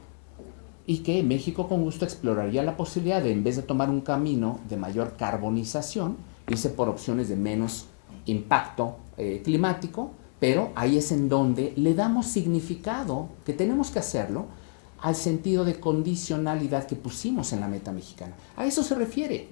y que México con gusto exploraría la posibilidad de, en vez de tomar un camino de mayor carbonización, irse por opciones de menos impacto climático, pero ahí es en donde le damos significado, que tenemos que hacerlo, al sentido de condicionalidad que pusimos en la meta mexicana. A eso se refiere.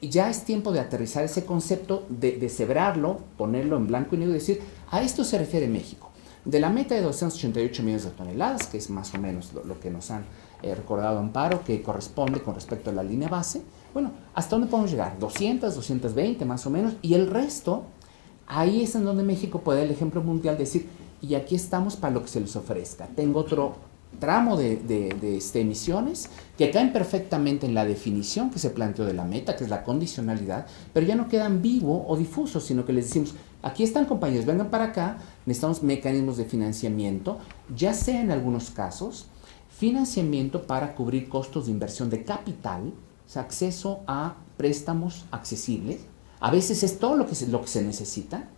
Y ya es tiempo de aterrizar ese concepto, de deshebrarlo, ponerlo en blanco y negro y decir, a esto se refiere México. De la meta de 288 millones de toneladas, que es más o menos lo que nos han recordado Amparo, que corresponde con respecto a la línea base, bueno, ¿hasta dónde podemos llegar? 200, 220 más o menos, y el resto, ahí es en donde México puede dar el ejemplo mundial, decir, y aquí estamos para lo que se les ofrezca. Tengo otro tramo de emisiones que caen perfectamente en la definición que se planteó de la meta, que es la condicionalidad, pero ya no quedan vivo o difusos, sino que les decimos, aquí están compañeros, vengan para acá, necesitamos mecanismos de financiamiento, ya sea en algunos casos, financiamiento para cubrir costos de inversión de capital, o sea, acceso a préstamos accesibles, a veces es todo lo que se necesita,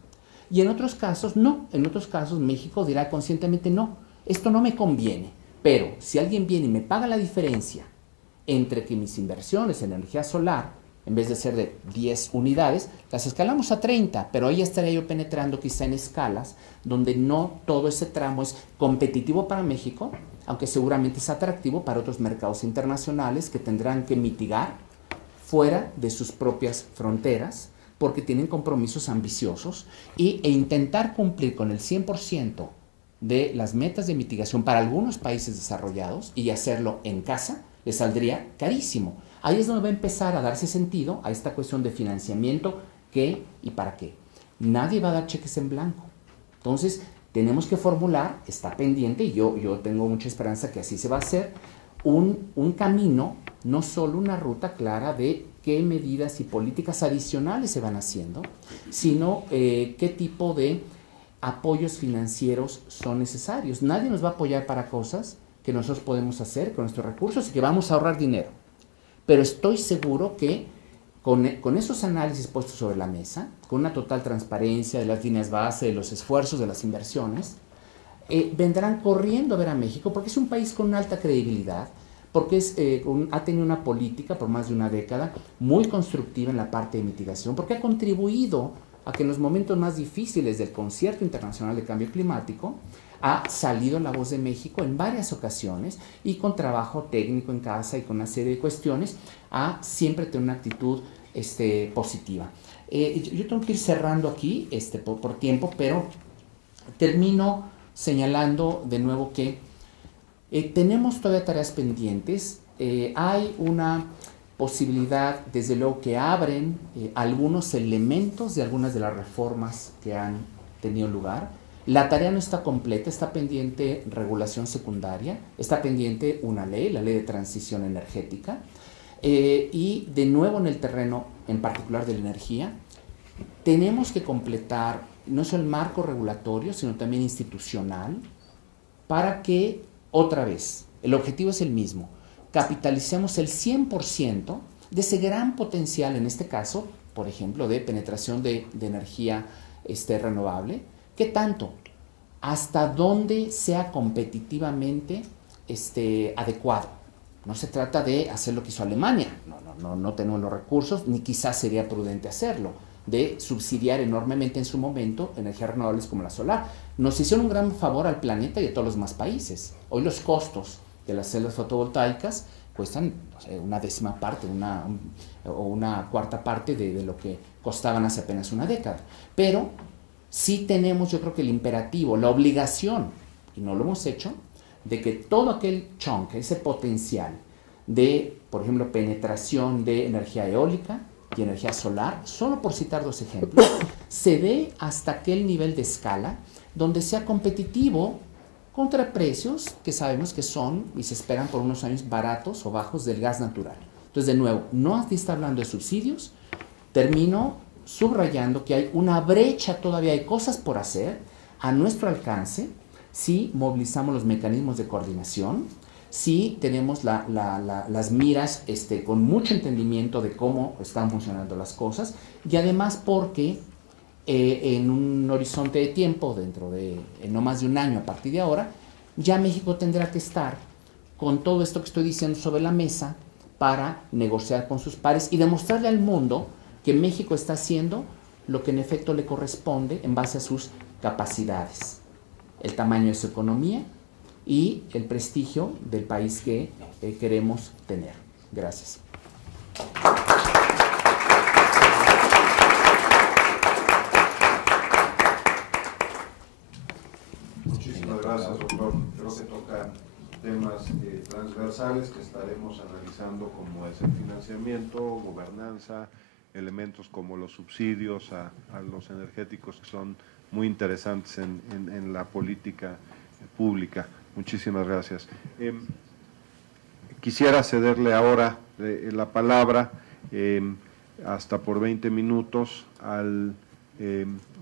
y en otros casos no, en otros casos México dirá conscientemente no, esto no me conviene, pero si alguien viene y me paga la diferencia entre que mis inversiones en energía solar, en vez de ser de 10 unidades, las escalamos a 30, pero ahí estaría yo penetrando quizá en escalas donde no todo ese tramo es competitivo para México, aunque seguramente es atractivo para otros mercados internacionales que tendrán que mitigar fuera de sus propias fronteras porque tienen compromisos ambiciosos e intentar cumplir con el 100% de las metas de mitigación para algunos países desarrollados y hacerlo en casa, les saldría carísimo. Ahí es donde va a empezar a darse sentido a esta cuestión de financiamiento, qué y para qué. Nadie va a dar cheques en blanco. Entonces, tenemos que formular, está pendiente, y yo tengo mucha esperanza que así se va a hacer, un camino, no solo una ruta clara de qué medidas y políticas adicionales se van haciendo, sino qué tipo de apoyos financieros son necesarios. Nadie nos va a apoyar para cosas que nosotros podemos hacer con nuestros recursos y que vamos a ahorrar dinero. Pero estoy seguro que con esos análisis puestos sobre la mesa, con una total transparencia de las líneas base, de los esfuerzos, de las inversiones, vendrán corriendo a ver a México porque es un país con alta credibilidad, porque ha tenido una política por más de una década muy constructiva en la parte de mitigación, porque ha contribuido a que en los momentos más difíciles del concierto internacional de cambio climático ha salido la voz de México en varias ocasiones y con trabajo técnico en casa y con una serie de cuestiones a siempre tener una actitud positiva. Yo tengo que ir cerrando aquí por tiempo, pero termino señalando de nuevo que tenemos todavía tareas pendientes. Hay una posibilidad, desde luego, que abren algunos elementos de algunas de las reformas que han tenido lugar. La tarea no está completa, está pendiente regulación secundaria, está pendiente una ley, la ley de transición energética, y de nuevo en el terreno, en particular de la energía, tenemos que completar no solo el marco regulatorio, sino también institucional, para que, otra vez, el objetivo es el mismo, capitalicemos el 100% de ese gran potencial, en este caso, por ejemplo, de penetración de energía renovable. ¿Qué tanto? Hasta dónde sea competitivamente adecuado. No se trata de hacer lo que hizo Alemania, no tenemos los recursos, ni quizás sería prudente hacerlo, de subsidiar enormemente en su momento energías renovables como la solar. Nos hicieron un gran favor al planeta y a todos los demás países. Hoy los costos de las células fotovoltaicas cuestan, no sé, una décima parte o una cuarta parte de lo que costaban hace apenas una década. Pero sí tenemos, yo creo que el imperativo, la obligación, y no lo hemos hecho, de que todo aquel chunk, ese potencial de, por ejemplo, penetración de energía eólica y energía solar, solo por citar dos ejemplos, se dé hasta aquel nivel de escala donde sea competitivo contra precios que sabemos que son y se esperan por unos años baratos o bajos del gas natural. Entonces, de nuevo, no está hablando de subsidios, termino subrayando que hay una brecha, todavía hay cosas por hacer a nuestro alcance si movilizamos los mecanismos de coordinación, si tenemos las miras con mucho entendimiento de cómo están funcionando las cosas, y además porque en un horizonte de tiempo, dentro de no más de un año a partir de ahora, ya México tendrá que estar con todo esto que estoy diciendo sobre la mesa para negociar con sus pares y demostrarle al mundo que México está haciendo lo que en efecto le corresponde en base a sus capacidades, el tamaño de su economía y el prestigio del país que queremos tener. Gracias. Muchísimas gracias, doctor. Creo que toca temas transversales que estaremos analizando, como es el financiamiento, gobernanza, elementos como los subsidios a los energéticos, que son muy interesantes en la política pública. Muchísimas gracias. Quisiera cederle ahora la palabra hasta por 20 minutos al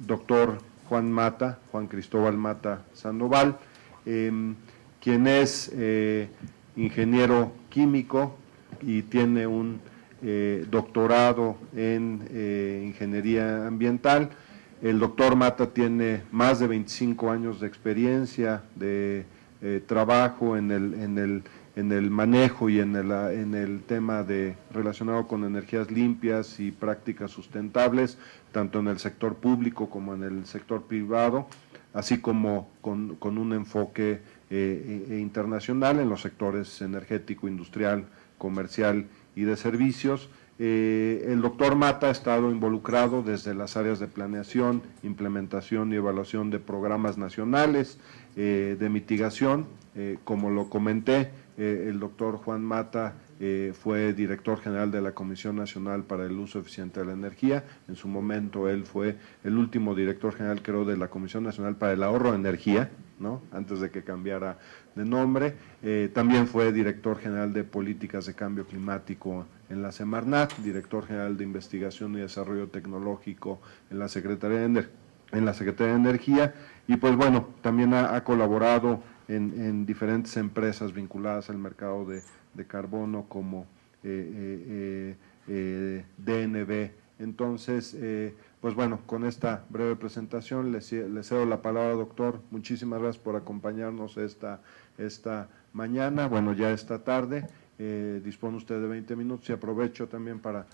doctor Juan Cristóbal Mata Sandoval, quien es ingeniero químico y tiene un doctorado en ingeniería ambiental. El doctor Mata tiene más de 25 años de experiencia de trabajo en el manejo y en el tema relacionado con energías limpias y prácticas sustentables, tanto en el sector público como en el sector privado, así como con un enfoque internacional en los sectores energético, industrial, comercial y de servicios. El doctor Mata ha estado involucrado desde las áreas de planeación, implementación y evaluación de programas nacionales de mitigación. Como lo comenté, el doctor Juan Mata fue director general de la Comisión Nacional para el Uso Eficiente de la Energía. En su momento él fue el último director general, creo, de la Comisión Nacional para el Ahorro de Energía, ¿no?, antes de que cambiara de nombre. También fue director general de Políticas de Cambio Climático en la Semarnat, director general de Investigación y Desarrollo Tecnológico en la Secretaría de Energía, y pues bueno, también ha colaborado en diferentes empresas vinculadas al mercado de carbono como DNV. Entonces, pues bueno, con esta breve presentación le cedo la palabra, doctor. Muchísimas gracias por acompañarnos esta mañana, bueno, ya esta tarde. Dispone usted de 20 minutos y aprovecho también para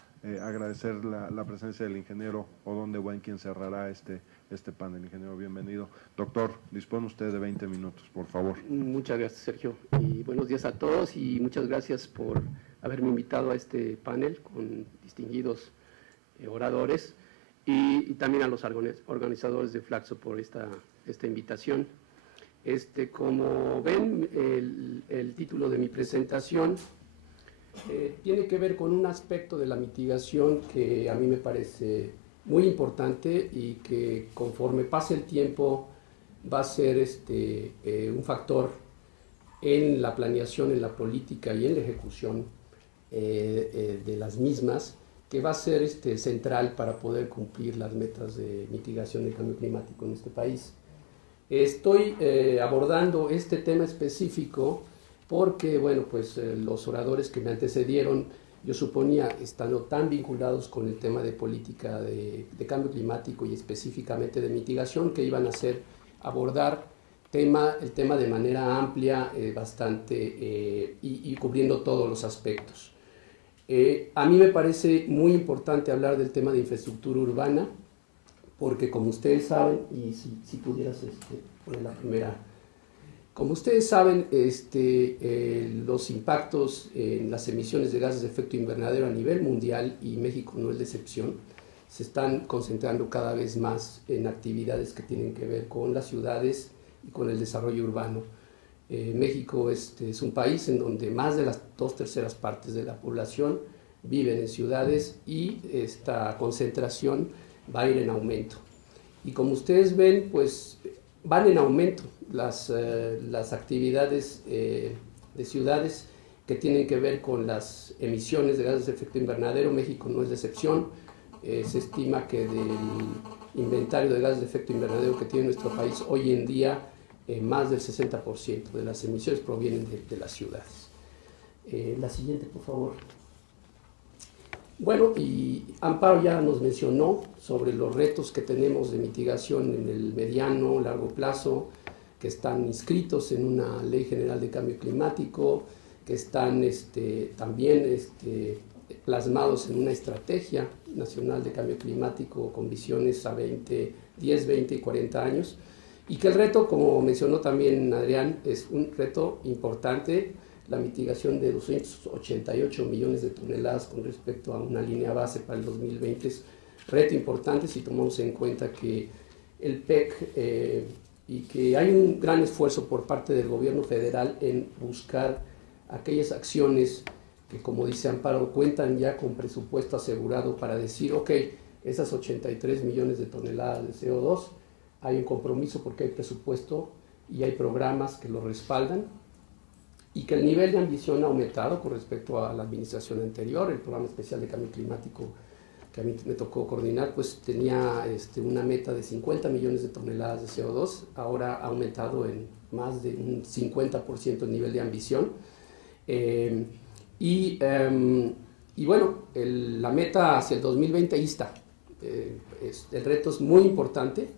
agradecer la presencia del ingeniero Odón de Buen, quien cerrará este panel. Ingeniero, bienvenido. Doctor, dispone usted de 20 minutos, por favor. Muchas gracias, Sergio, y buenos días a todos, y muchas gracias por haberme invitado a este panel con distinguidos oradores, y también a los organizadores de Flaxo por esta invitación. Como ven, el título de mi presentación tiene que ver con un aspecto de la mitigación que a mí me parece muy importante y que conforme pase el tiempo va a ser un factor en la planeación, en la política y en la ejecución de las mismas, que va a ser central para poder cumplir las metas de mitigación del cambio climático en este país. Estoy abordando este tema específico porque, bueno, pues los oradores que me antecedieron, yo suponía, estando tan vinculados con el tema de política de cambio climático y específicamente de mitigación, que iban a abordar el tema de manera amplia, bastante, y cubriendo todos los aspectos. A mí me parece muy importante hablar del tema de infraestructura urbana, porque como ustedes saben, y si pudieras poner la primera, como ustedes saben, los impactos en las emisiones de gases de efecto invernadero a nivel mundial, y México no es la excepción, se están concentrando cada vez más en actividades que tienen que ver con las ciudades y con el desarrollo urbano. México es un país en donde más de las 2/3 partes de la población viven en ciudades, y esta concentración va a ir en aumento. Y como ustedes ven, pues van en aumento las actividades de ciudades que tienen que ver con las emisiones de gases de efecto invernadero. México no es la excepción. Se estima que del inventario de gases de efecto invernadero que tiene nuestro país hoy en día, más del 60% de las emisiones provienen de las ciudades. La siguiente, por favor. Bueno, y Amparo ya nos mencionó sobre los retos que tenemos de mitigación en el mediano, largo plazo, que están inscritos en una Ley General de Cambio Climático, que están también plasmados en una Estrategia Nacional de Cambio Climático con visiones a 10, 20 y 40 años, y que el reto, como mencionó también Adrián, es un reto importante, la mitigación de 288 millones de toneladas con respecto a una línea base para el 2020 es reto importante si tomamos en cuenta que el PEC y que hay un gran esfuerzo por parte del gobierno federal en buscar aquellas acciones que, como dice Amparo, cuentan ya con presupuesto asegurado para decir, ok, esas 83 millones de toneladas de CO2, hay un compromiso porque hay presupuesto y hay programas que lo respaldan, y que el nivel de ambición ha aumentado con respecto a la administración anterior. El Programa Especial de Cambio Climático que a mí me tocó coordinar, pues tenía una meta de 50 millones de toneladas de CO2, ahora ha aumentado en más de un 50% el nivel de ambición. Y bueno, la meta hacia el 2020 ahí está. El reto es muy importante.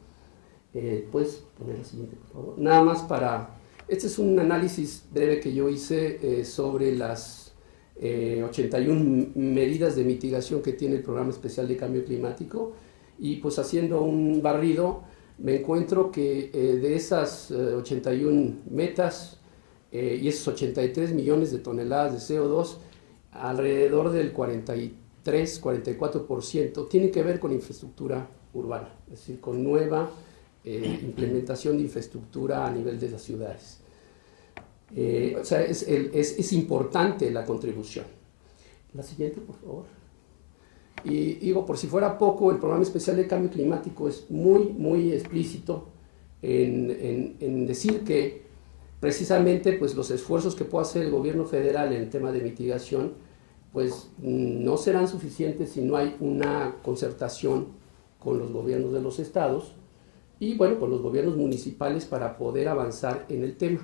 ¿Puedes poner la siguiente, por favor? Nada más para... Este es un análisis breve que yo hice sobre las 81 medidas de mitigación que tiene el Programa Especial de Cambio Climático, y pues haciendo un barrido me encuentro que de esas 81 metas y esos 83 millones de toneladas de CO2, alrededor del 43-44% tiene que ver con infraestructura urbana, es decir, con nueva implementación de infraestructura a nivel de las ciudades. O sea, es importante la contribución. La siguiente, por favor. Y digo, por si fuera poco, el Programa Especial de Cambio Climático es muy explícito en decir que precisamente pues, los esfuerzos que pueda hacer el gobierno federal en el tema de mitigación pues no serán suficientes si no hay una concertación con los gobiernos de los estados y bueno, con los gobiernos municipales para poder avanzar en el tema.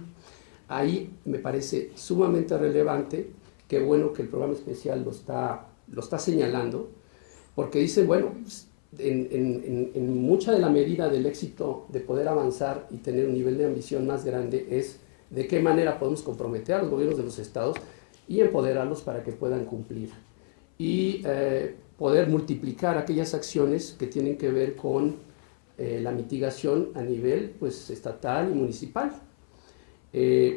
Ahí me parece sumamente relevante, qué bueno que el programa especial lo está señalando, porque dicen, bueno, en mucha de la medida del éxito de poder avanzar y tener un nivel de ambición más grande es de qué manera podemos comprometer a los gobiernos de los estados y empoderarlos para que puedan cumplir. Y poder multiplicar aquellas acciones que tienen que ver con la mitigación a nivel pues, estatal y municipal.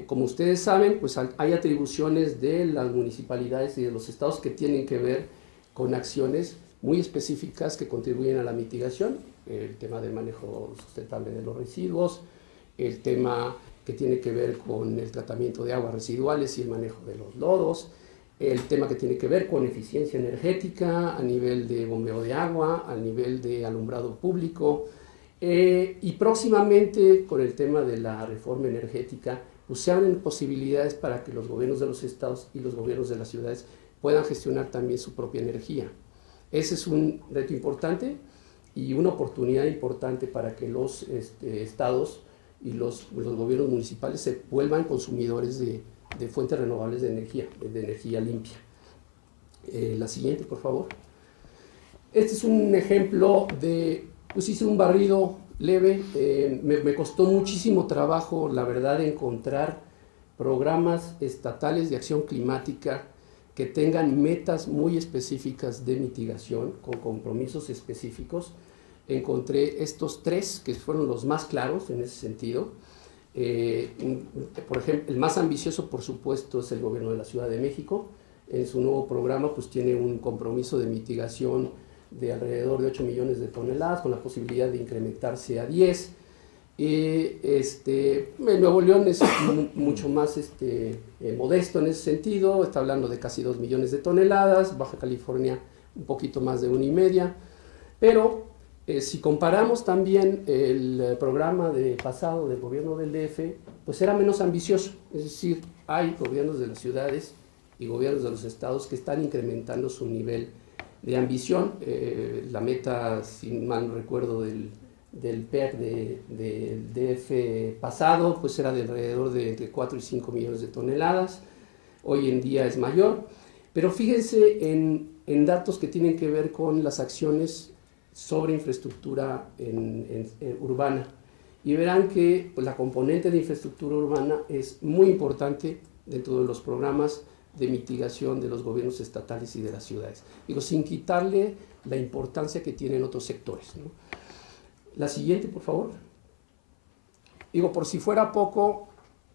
Como ustedes saben, pues hay atribuciones de las municipalidades y de los estados que tienen que ver con acciones muy específicas que contribuyen a la mitigación, el tema del manejo sustentable de los residuos, el tema que tiene que ver con el tratamiento de aguas residuales y el manejo de los lodos, el tema que tiene que ver con eficiencia energética a nivel de bombeo de agua, a nivel de alumbrado público, y próximamente con el tema de la reforma energética, pues se abren posibilidades para que los gobiernos de los estados y los gobiernos de las ciudades puedan gestionar también su propia energía. Ese es un reto importante y una oportunidad importante para que los estados y los gobiernos municipales se vuelvan consumidores de de fuentes renovables de energía limpia. La siguiente, por favor. Este es un ejemplo de, pues hice un barrido leve, me costó muchísimo trabajo, la verdad, encontrar programas estatales de acción climática que tengan metas muy específicas de mitigación, con compromisos específicos. Encontré estos 3 que fueron los más claros en ese sentido. Por ejemplo, el más ambicioso, por supuesto, es el gobierno de la Ciudad de México. En su nuevo programa pues tiene un compromiso de mitigación de alrededor de 8 millones de toneladas, con la posibilidad de incrementarse a 10. Nuevo León es mucho más modesto en ese sentido, está hablando de casi 2 millones de toneladas, Baja California un poquito más de 1,5, pero si comparamos también el programa pasado del gobierno del DF, pues era menos ambicioso, es decir, hay gobiernos de las ciudades y gobiernos de los estados que están incrementando su nivel de ambición. La meta, si mal no recuerdo, del PER del DF pasado, pues era de alrededor de entre 4 y 5 millones de toneladas. Hoy en día es mayor, pero fíjense en datos que tienen que ver con las acciones sobre infraestructura urbana, y verán que pues, la componente de infraestructura urbana es muy importante dentro de los programas de mitigación de los gobiernos estatales y de las ciudades. Digo, sin quitarle la importancia que tienen otros sectores, ¿no? La siguiente, por favor. Digo, por si fuera poco,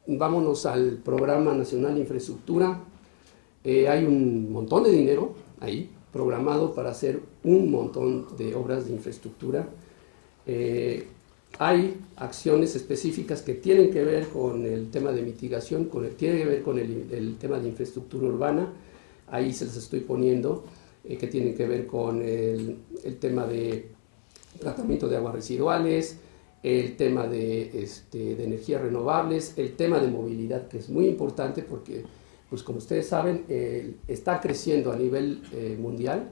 vámonos al Programa Nacional de Infraestructura. Hay un montón de dinero ahí programado para hacer un montón de obras de infraestructura. Hay acciones específicas que tienen que ver con el tema de mitigación, tienen que ver con el tema de infraestructura urbana. Ahí se las estoy poniendo, que tienen que ver con el tema de tratamiento de aguas residuales, el tema de energías renovables, el tema de movilidad, que es muy importante porque, pues como ustedes saben, está creciendo a nivel mundial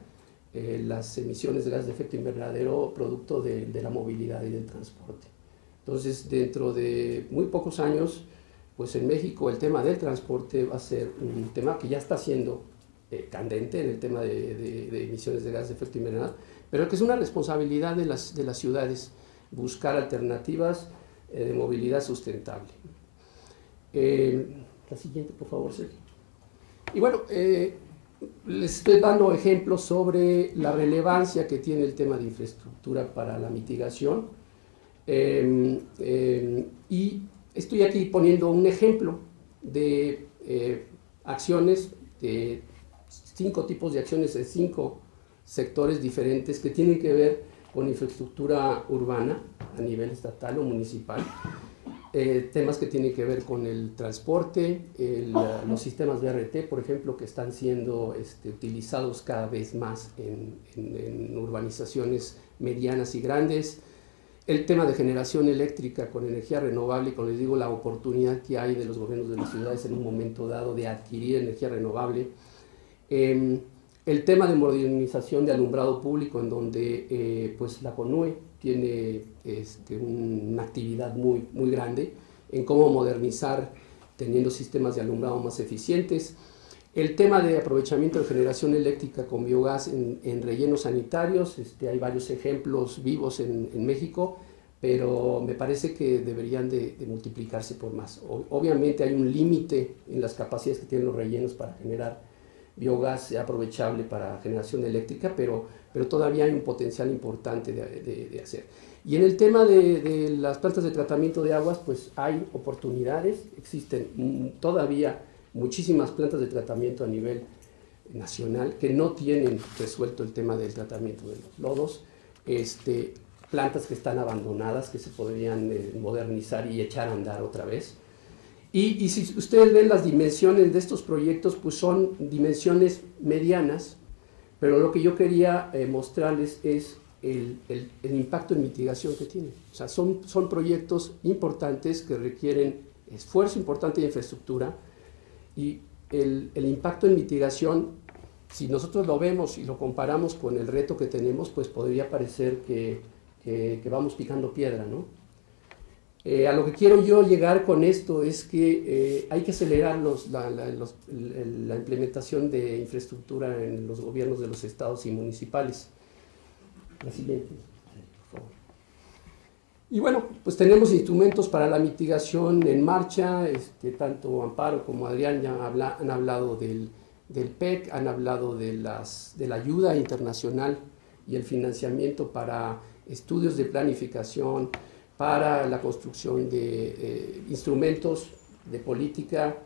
las emisiones de gases de efecto invernadero producto de la movilidad y del transporte. Entonces, dentro de muy pocos años, pues en México el tema del transporte va a ser un tema que ya está siendo candente en el tema de emisiones de gases de efecto invernadero, pero que es una responsabilidad de las ciudades buscar alternativas de movilidad sustentable. La siguiente, por favor, Sergio. Y bueno, les estoy dando ejemplos sobre la relevancia que tiene el tema de infraestructura para la mitigación. Y estoy aquí poniendo un ejemplo de acciones, de 5 tipos de acciones de 5 sectores diferentes que tienen que ver con infraestructura urbana a nivel estatal o municipal. Temas que tienen que ver con el transporte, los sistemas BRT, por ejemplo, que están siendo utilizados cada vez más en urbanizaciones medianas y grandes. El tema de generación eléctrica con energía renovable, y como les digo, la oportunidad que hay de los gobiernos de las ciudades en un momento dado de adquirir energía renovable. El tema de modernización de alumbrado público, en donde pues la CONUE tiene una actividad muy, muy grande en cómo modernizar teniendo sistemas de alumbrado más eficientes. El tema de aprovechamiento de generación eléctrica con biogás en rellenos sanitarios, hay varios ejemplos vivos en México, pero me parece que deberían de multiplicarse por más. Obviamente hay un límite en las capacidades que tienen los rellenos para generar biogás aprovechable para generación eléctrica, pero todavía hay un potencial importante de hacer. Y en el tema de las plantas de tratamiento de aguas, pues hay oportunidades, existen todavía muchísimas plantas de tratamiento a nivel nacional que no tienen resuelto el tema del tratamiento de los lodos, plantas que están abandonadas, que se podrían modernizar y echar a andar otra vez. Y si ustedes ven las dimensiones de estos proyectos, pues son dimensiones medianas, pero lo que yo quería mostrarles es el impacto en mitigación que tienen. O sea, son proyectos importantes que requieren esfuerzo importante de infraestructura, y el impacto en mitigación, si nosotros lo vemos y lo comparamos con el reto que tenemos, pues podría parecer que vamos picando piedra, ¿no? A lo que quiero yo llegar con esto es que hay que acelerar la implementación de infraestructura en los gobiernos de los estados y municipales. La siguiente, por favor. Y bueno, pues tenemos instrumentos para la mitigación en marcha, tanto Amparo como Adrián ya han hablado del PEC, han hablado de la ayuda internacional y el financiamiento para estudios de planificación, para la construcción de instrumentos de política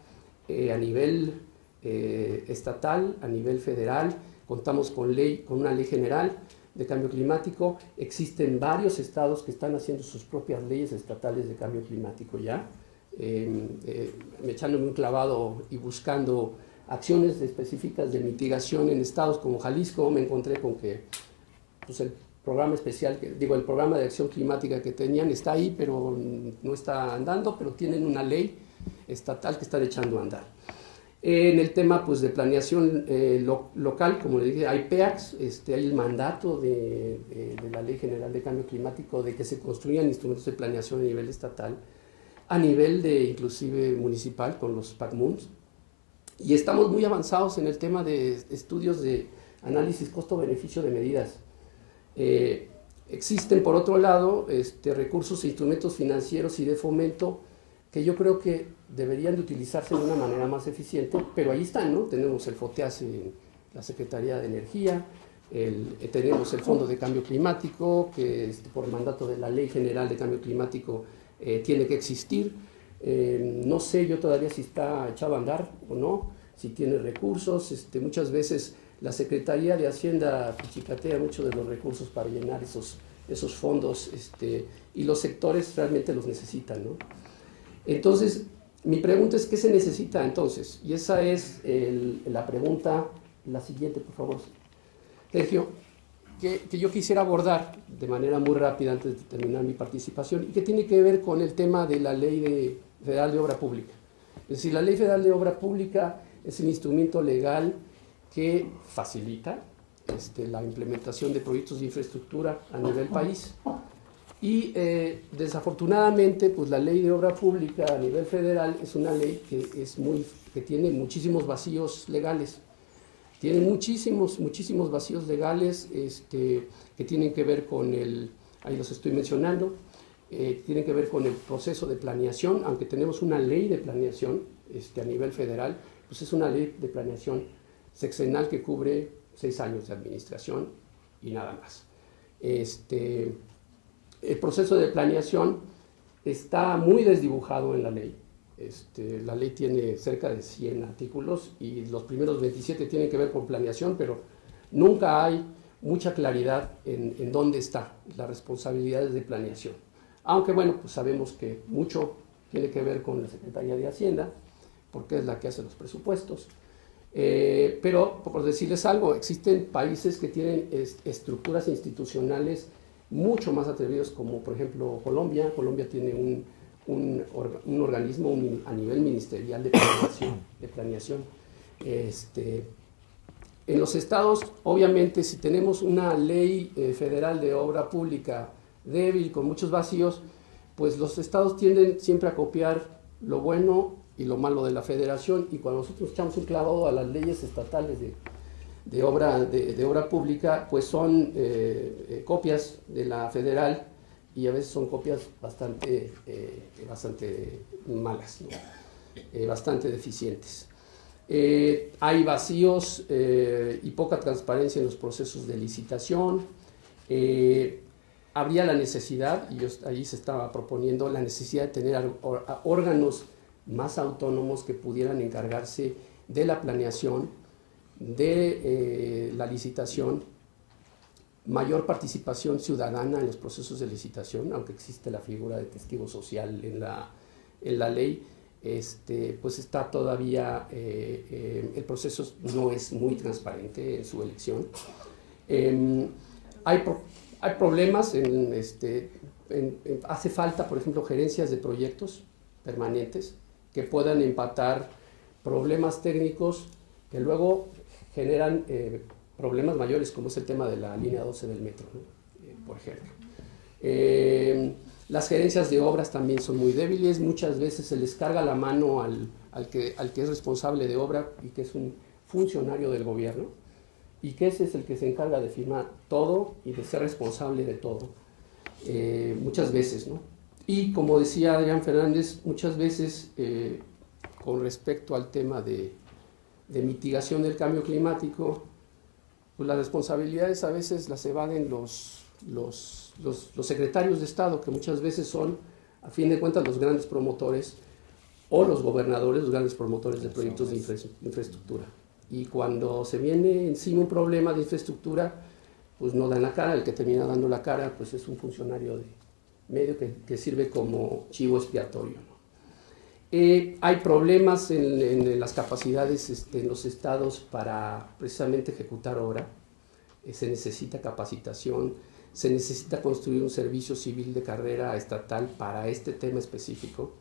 a nivel estatal, a nivel federal. Contamos con una ley general de cambio climático. Existen varios estados que están haciendo sus propias leyes estatales de cambio climático ya, echándome un clavado y buscando acciones específicas de mitigación en estados como Jalisco. Me encontré con que pues, el programa especial, el programa de acción climática que tenían está ahí, pero no está andando, pero tienen una ley estatal que están echando a andar. En el tema pues, de planeación local, como le dije, hay PEACs, hay el mandato de la Ley General de Cambio Climático de que se construyan instrumentos de planeación a nivel estatal, a nivel de inclusive municipal con los PACMUNs, y estamos muy avanzados en el tema de estudios de análisis costo-beneficio de medidas. Existen por otro lado recursos e instrumentos financieros y de fomento que yo creo que deberían de utilizarse de una manera más eficiente, pero ahí están, ¿no? Tenemos el FOTEAS en la Secretaría de Energía, tenemos el Fondo de Cambio Climático, que por mandato de la Ley General de Cambio Climático tiene que existir. No sé yo todavía si está echado a andar o no, si tiene recursos. Muchas veces la Secretaría de Hacienda pichicatea mucho de los recursos para llenar esos fondos, y los sectores realmente los necesitan, ¿no? Entonces, mi pregunta es, ¿qué se necesita entonces? Y esa es la pregunta, la siguiente, por favor, Sergio, que yo quisiera abordar de manera muy rápida antes de terminar mi participación, y que tiene que ver con el tema de la Ley Federal de Obra Pública. Es decir, la Ley Federal de Obra Pública es un instrumento legal que facilita la implementación de proyectos de infraestructura a nivel país. Y desafortunadamente, pues la Ley de Obra Pública a nivel federal es una ley que tiene muchísimos vacíos legales. Tiene muchísimos vacíos legales que tienen que ver con ahí los estoy mencionando, tienen que ver con el proceso de planeación. Aunque tenemos una ley de planeación a nivel federal, pues es una ley de planeación sexenal que cubre 6 años de administración y nada más. El proceso de planeación está muy desdibujado en la ley. La ley tiene cerca de 100 artículos y los primeros 27 tienen que ver con planeación, pero nunca hay mucha claridad en dónde están las responsabilidades de planeación. Aunque bueno, pues sabemos que mucho tiene que ver con la Secretaría de Hacienda, porque es la que hace los presupuestos. Pero por decirles algo, existen países que tienen estructuras institucionales mucho más atrevidos, como por ejemplo Colombia. Colombia tiene un organismo a nivel ministerial de planeación. En los estados, obviamente, si tenemos una ley federal de obra pública débil, con muchos vacíos, pues los estados tienden siempre a copiar lo bueno y lo malo de la federación, y cuando nosotros echamos un clavado a las leyes estatales de obra pública, pues son copias de la federal, y a veces son copias bastante malas, ¿no? Bastante deficientes. Hay vacíos y poca transparencia en los procesos de licitación. Habría la necesidad, y ahí se estaba proponiendo, la necesidad de tener órganos más autónomos que pudieran encargarse de la planeación, de la licitación, mayor participación ciudadana en los procesos de licitación. Aunque existe la figura de testigo social en la ley, pues está todavía, el proceso no es muy transparente en su elección. Hay problemas, hace falta, por ejemplo, gerencias de proyectos permanentes que puedan empatar problemas técnicos que luego generan problemas mayores, como es el tema de la línea 12 del metro, ¿no? Por ejemplo. Las gerencias de obras también son muy débiles, muchas veces se les carga la mano al que es responsable de obra y que es un funcionario del gobierno, y que ese es el que se encarga de firmar todo y de ser responsable de todo, muchas veces, ¿no? Y como decía Adrián Fernández, muchas veces con respecto al tema de mitigación del cambio climático, pues las responsabilidades a veces las evaden los secretarios de Estado, que muchas veces son, a fin de cuentas, los grandes promotores, o los gobernadores, los grandes promotores de proyectos de infraestructura. Y cuando se viene encima un problema de infraestructura, pues no dan la cara. El que termina dando la cara pues es un funcionario de medio que sirve como chivo expiatorio, ¿no? Hay problemas en las capacidades en los estados para precisamente ejecutar obra. Se necesita capacitación, se necesita construir un servicio civil de carrera estatal para este tema específico,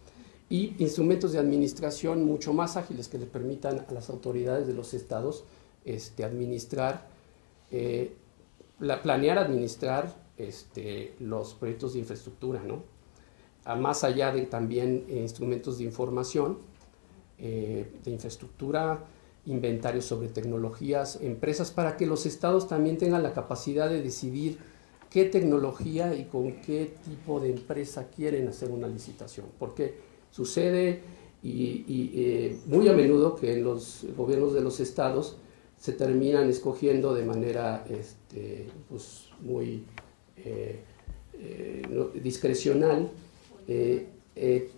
y instrumentos de administración mucho más ágiles que le permitan a las autoridades de los estados administrar, planear, administrar los proyectos de infraestructura, ¿no? Más allá de también instrumentos de información, de infraestructura, inventarios sobre tecnologías, empresas, para que los estados también tengan la capacidad de decidir qué tecnología y con qué tipo de empresa quieren hacer una licitación, porque sucede muy a menudo que en los gobiernos de los estados se terminan escogiendo de manera pues muy discrecional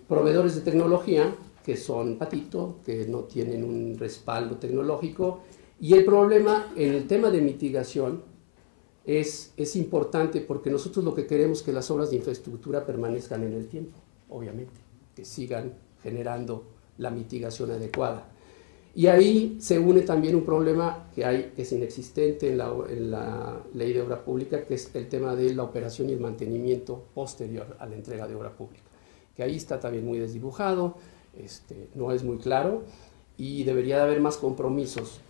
proveedores de tecnología que son patito, que no tienen un respaldo tecnológico, y el problema en el tema de mitigación es importante, porque nosotros lo que queremos es que las obras de infraestructura permanezcan en el tiempo, obviamente, que sigan generando la mitigación adecuada. Y ahí se une también un problema que es inexistente en la ley de obra pública, que es el tema de la operación y el mantenimiento posterior a la entrega de obra pública, que ahí está también muy desdibujado, no es muy claro, y debería de haber más compromisos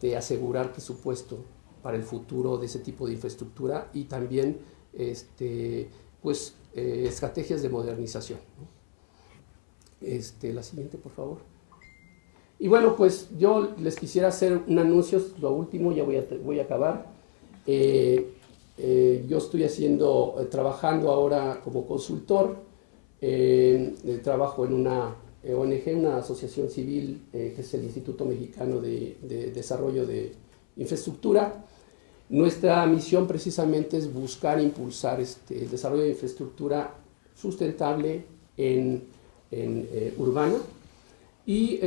de asegurar presupuesto para el futuro de ese tipo de infraestructura, y también estrategias de modernización, ¿no? La siguiente, por favor. Y bueno, pues yo les quisiera hacer un anuncio, lo último, ya voy a acabar. Yo estoy trabajando ahora como consultor, trabajo en una ONG, una asociación civil, que es el Instituto Mexicano de Desarrollo de Infraestructura. Nuestra misión precisamente es buscar impulsar el desarrollo de infraestructura sustentable urbana, y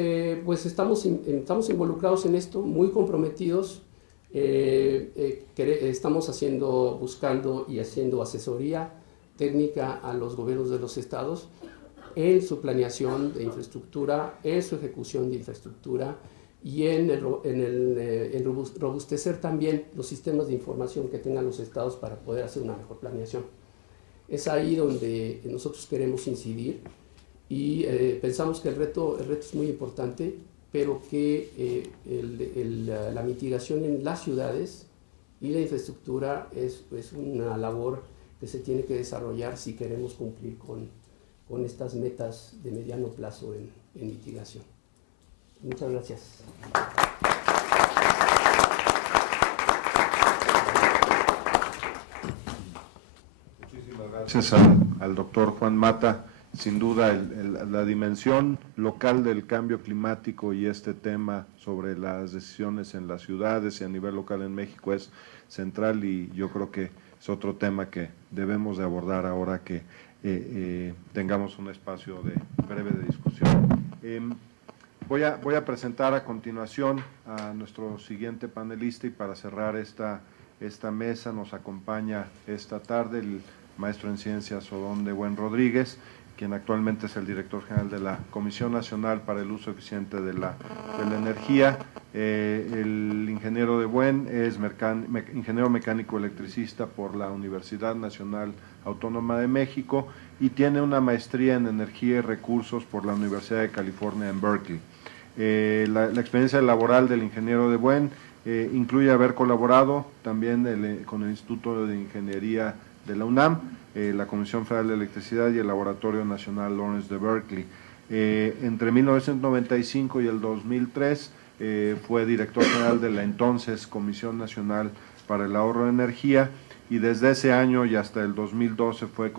pues estamos involucrados en esto, muy comprometidos. Estamos buscando y haciendo asesoría técnica a los gobiernos de los estados en su planeación de infraestructura, en su ejecución de infraestructura, y en robustecer también los sistemas de información que tengan los estados para poder hacer una mejor planeación. Es ahí donde nosotros queremos incidir, y pensamos que el reto es muy importante, pero que la mitigación en las ciudades y la infraestructura es una labor que se tiene que desarrollar si queremos cumplir con estas metas de mediano plazo en mitigación. Muchas gracias. Muchísimas gracias al doctor Juan Mata. Sin duda, la dimensión local del cambio climático y este tema sobre las decisiones en las ciudades y a nivel local en México es central, y yo creo que es otro tema que debemos de abordar ahora que tengamos un espacio breve de discusión. Voy a presentar a continuación a nuestro siguiente panelista, y para cerrar esta mesa nos acompaña esta tarde el maestro en ciencias Odón de Buen Rodríguez, quien actualmente es el director general de la Comisión Nacional para el Uso Eficiente de la Energía. El ingeniero de Buen es ingeniero mecánico electricista por la Universidad Nacional Autónoma de México, y tiene una maestría en energía y recursos por la Universidad de California en Berkeley. La experiencia laboral del ingeniero de Buen incluye haber colaborado también con el Instituto de Ingeniería la UNAM, la Comisión Federal de Electricidad y el Laboratorio Nacional Lawrence de Berkeley. Entre 1995 y el 2003 fue director general de la entonces Comisión Nacional para el Ahorro de Energía, y desde ese año y hasta el 2012 fue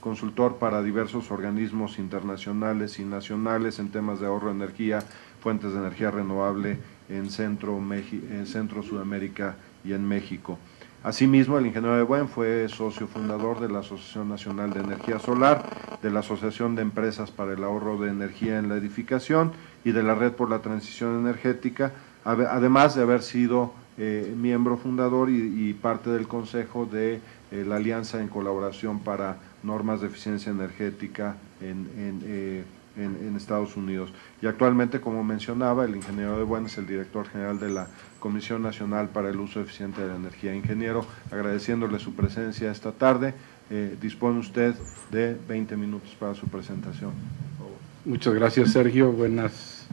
consultor para diversos organismos internacionales y nacionales en temas de ahorro de energía, fuentes de energía renovable en Centro, Sudamérica y en México. Asimismo, el ingeniero Ebuen fue socio fundador de la Asociación Nacional de Energía Solar, de la Asociación de Empresas para el Ahorro de Energía en la Edificación y de la Red por la Transición Energética, además de haber sido miembro fundador y parte del consejo de la Alianza en Colaboración para Normas de Eficiencia Energética en Estados Unidos. Y actualmente, como mencionaba, el ingeniero Ebuen es el director general de la Comisión Nacional para el Uso Eficiente de la Energía. Ingeniero, agradeciéndole su presencia esta tarde, dispone usted de 20 minutos para su presentación. Muchas gracias, Sergio. Buenas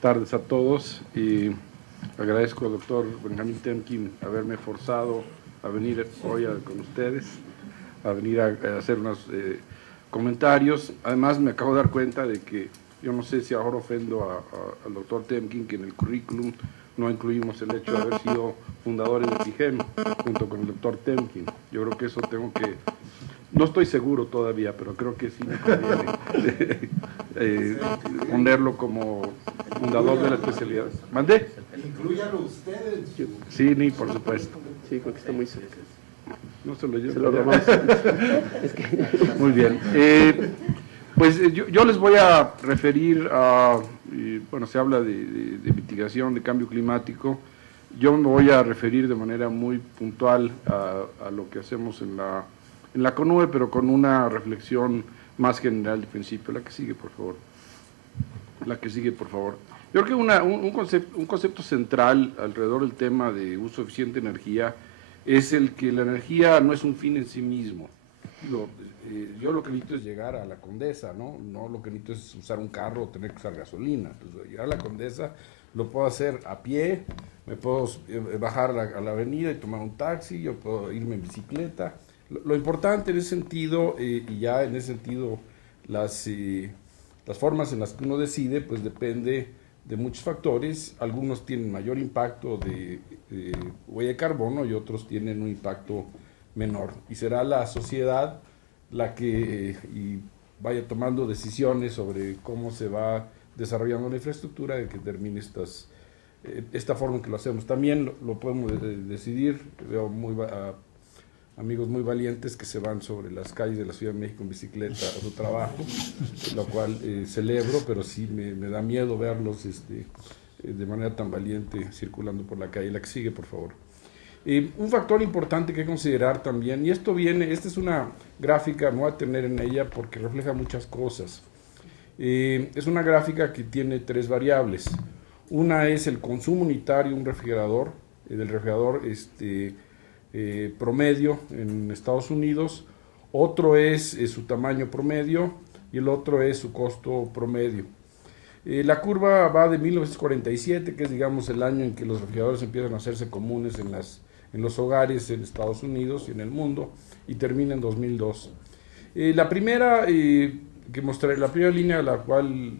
tardes a todos. Y agradezco al doctor Benjamín Temkin haberme forzado a venir hoy con ustedes, a venir a hacer unos comentarios. Además, me acabo de dar cuenta de que yo no sé si ahora ofendo al doctor Temkin, que en el currículum no incluimos el hecho de haber sido fundadores de PIGEM junto con el doctor Temkin. Yo creo que eso tengo que, no estoy seguro todavía, pero creo que sí me conviene ponerlo como fundador de la especialidad. ¿Mandé? Inclúyalo ustedes. Sí, ni por supuesto. Sí, porque está muy cerca. No se lo llevo. Se lo robamos. Muy bien. Pues yo les voy a referir a, bueno, se habla de mitigación de cambio climático. Yo me voy a referir de manera muy puntual a lo que hacemos en la CONUE, pero con una reflexión más general de principio. La que sigue, por favor. La que sigue, por favor. Yo creo que un concepto central alrededor del tema de uso eficiente de energía es el que la energía no es un fin en sí mismo. Yo lo que necesito es llegar a la Condesa, ¿no? No lo que necesito es usar un carro o tener que usar gasolina. Entonces, llegar a la Condesa lo puedo hacer a pie, me puedo bajar a la avenida y tomar un taxi, yo puedo irme en bicicleta. Lo importante en ese sentido, y ya en ese sentido las formas en las que uno decide, pues depende de muchos factores. Algunos tienen mayor impacto de huella de carbono y otros tienen un impacto menor. Y será la sociedad la que vaya tomando decisiones sobre cómo se va desarrollando la infraestructura que determine esta forma en que lo hacemos. También lo podemos decidir. Veo amigos muy valientes que se van sobre las calles de la Ciudad de México en bicicleta a su trabajo, lo cual celebro, pero sí me da miedo verlos de manera tan valiente circulando por la calle. La que sigue, por favor. Un factor importante que considerar también, y esta es una gráfica, no voy a tener en ella porque refleja muchas cosas. Es una gráfica que tiene tres variables. Una es el consumo unitario de un refrigerador, del refrigerador promedio en Estados Unidos. Otro es su tamaño promedio y el otro es su costo promedio. La curva va de 1947, que es, digamos, el año en que los refrigeradores empiezan a hacerse comunes en los hogares en Estados Unidos y en el mundo, y termina en 2002. La primera que mostraré, la primera línea, la cual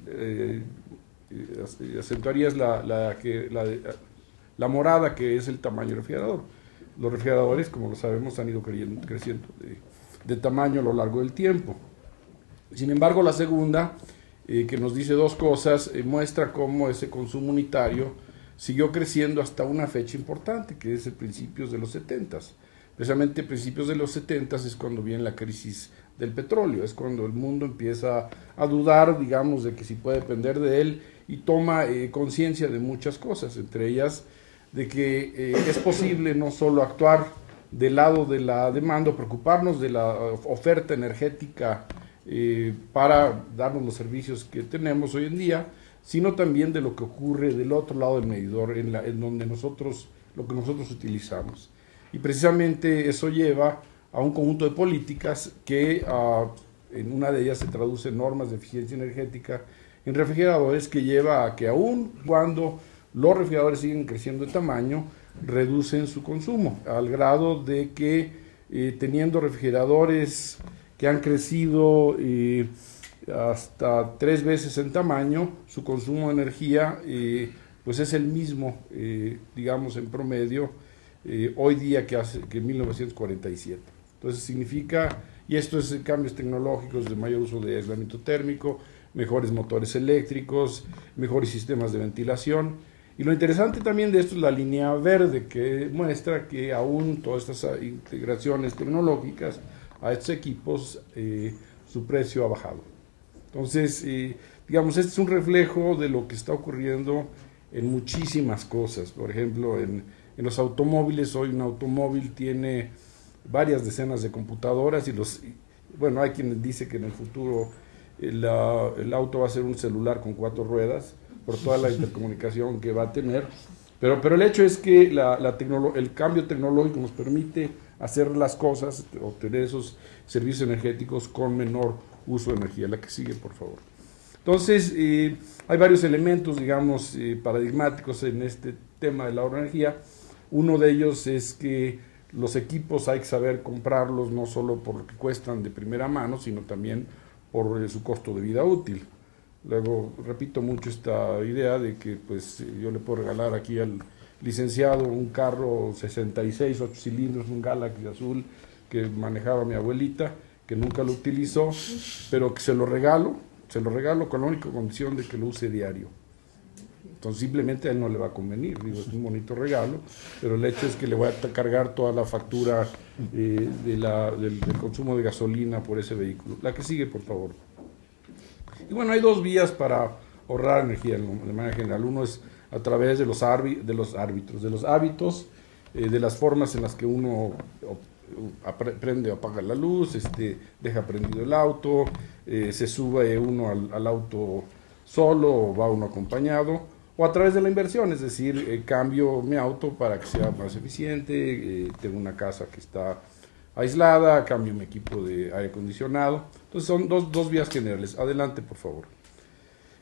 acentuaría es la morada, que es el tamaño del refrigerador. Los refrigeradores, como lo sabemos, han ido creciendo de tamaño a lo largo del tiempo. Sin embargo, la segunda, que nos dice dos cosas, muestra cómo ese consumo unitario siguió creciendo hasta una fecha importante, que es el principios de los 70s. Precisamente principios de los 70s es cuando viene la crisis del petróleo, es cuando el mundo empieza a dudar, digamos, de que si puede depender de él, y toma conciencia de muchas cosas, entre ellas de que es posible no solo actuar del lado de la demanda, preocuparnos de la oferta energética para darnos los servicios que tenemos hoy en día, sino también de lo que ocurre del otro lado del medidor, en donde lo que nosotros utilizamos. Y precisamente eso lleva a un conjunto de políticas que en una de ellas se traduce en normas de eficiencia energética en refrigeradores, que lleva a que aun cuando los refrigeradores siguen creciendo de tamaño, reducen su consumo, al grado de que teniendo refrigeradores que han crecido hasta 3 veces en tamaño, su consumo de energía pues es el mismo, digamos en promedio, hoy día que en 1947. Entonces significa, y esto es cambios tecnológicos de mayor uso de aislamiento térmico, mejores motores eléctricos, mejores sistemas de ventilación. Y lo interesante también de esto es la línea verde, que muestra que aún todas estas integraciones tecnológicas a estos equipos, su precio ha bajado. Entonces, digamos, este es un reflejo de lo que está ocurriendo en muchísimas cosas. Por ejemplo, en los automóviles, hoy un automóvil tiene varias decenas de computadoras bueno, hay quien dice que en el futuro el auto va a ser un celular con 4 ruedas por toda la intercomunicación que va a tener, pero el hecho es que el cambio tecnológico nos permite hacer las cosas, obtener esos servicios energéticos con menor uso de energía. La que sigue, por favor. Entonces, hay varios elementos, digamos, paradigmáticos en este tema del ahorro de energía. Uno de ellos es que los equipos hay que saber comprarlos no solo por lo que cuestan de primera mano, sino también por su costo de vida útil. Luego, repito mucho esta idea de que pues yo le puedo regalar aquí al licenciado un carro 66, 8 cilindros, un Galaxy azul que manejaba mi abuelita, que nunca lo utilizó, pero que se lo regalo con la única condición de que lo use diario. Entonces simplemente a él no le va a convenir, digo, es un bonito regalo, pero el hecho es que le voy a cargar toda la factura del consumo de gasolina por ese vehículo. La que sigue, por favor. Y bueno, hay 2 vías para ahorrar energía de manera general. Uno es a través de los hábitos, de las formas en las que uno prende o apaga la luz, deja prendido el auto, se sube uno al auto solo o va uno acompañado, o a través de la inversión, es decir, cambio mi auto para que sea más eficiente, tengo una casa que está aislada, cambio mi equipo de aire acondicionado. Entonces son dos vías generales. Adelante, por favor.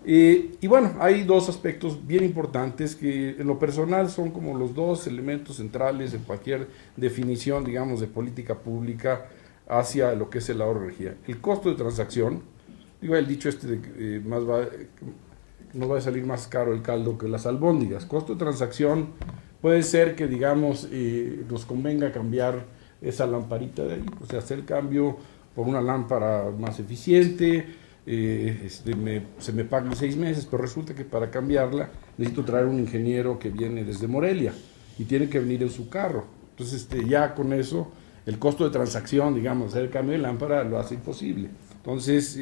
Y bueno, hay 2 aspectos bien importantes que en lo personal son como los 2 elementos centrales en cualquier definición, digamos, de política pública hacia lo que es el ahorro de energía. El costo de transacción, digo el dicho de que nos va a salir más caro el caldo que las albóndigas. Costo de transacción puede ser que, digamos, nos convenga cambiar esa lamparita de ahí, o sea, hacer el cambio por una lámpara más eficiente, se me pagan 6 meses, pero resulta que para cambiarla necesito traer un ingeniero que viene desde Morelia y tiene que venir en su carro. Entonces, ya con eso, el costo de transacción, digamos, hacer el cambio de lámpara lo hace imposible. Entonces,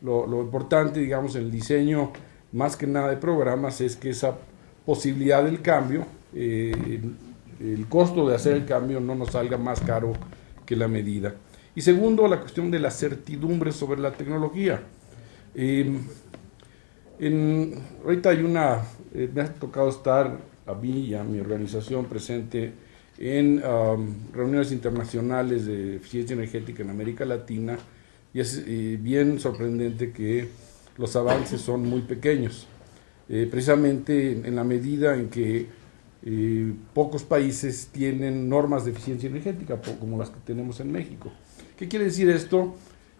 lo importante, digamos, en el diseño, más que nada de programas, es que esa posibilidad del cambio, el costo de hacer el cambio no nos salga más caro que la medida. Y segundo, la cuestión de la certidumbre sobre la tecnología. Ahorita hay me ha tocado estar a mí y a mi organización presente en reuniones internacionales de eficiencia energética en América Latina, y es bien sorprendente que los avances son muy pequeños, precisamente en la medida en que pocos países tienen normas de eficiencia energética como las que tenemos en México. ¿Qué quiere decir esto?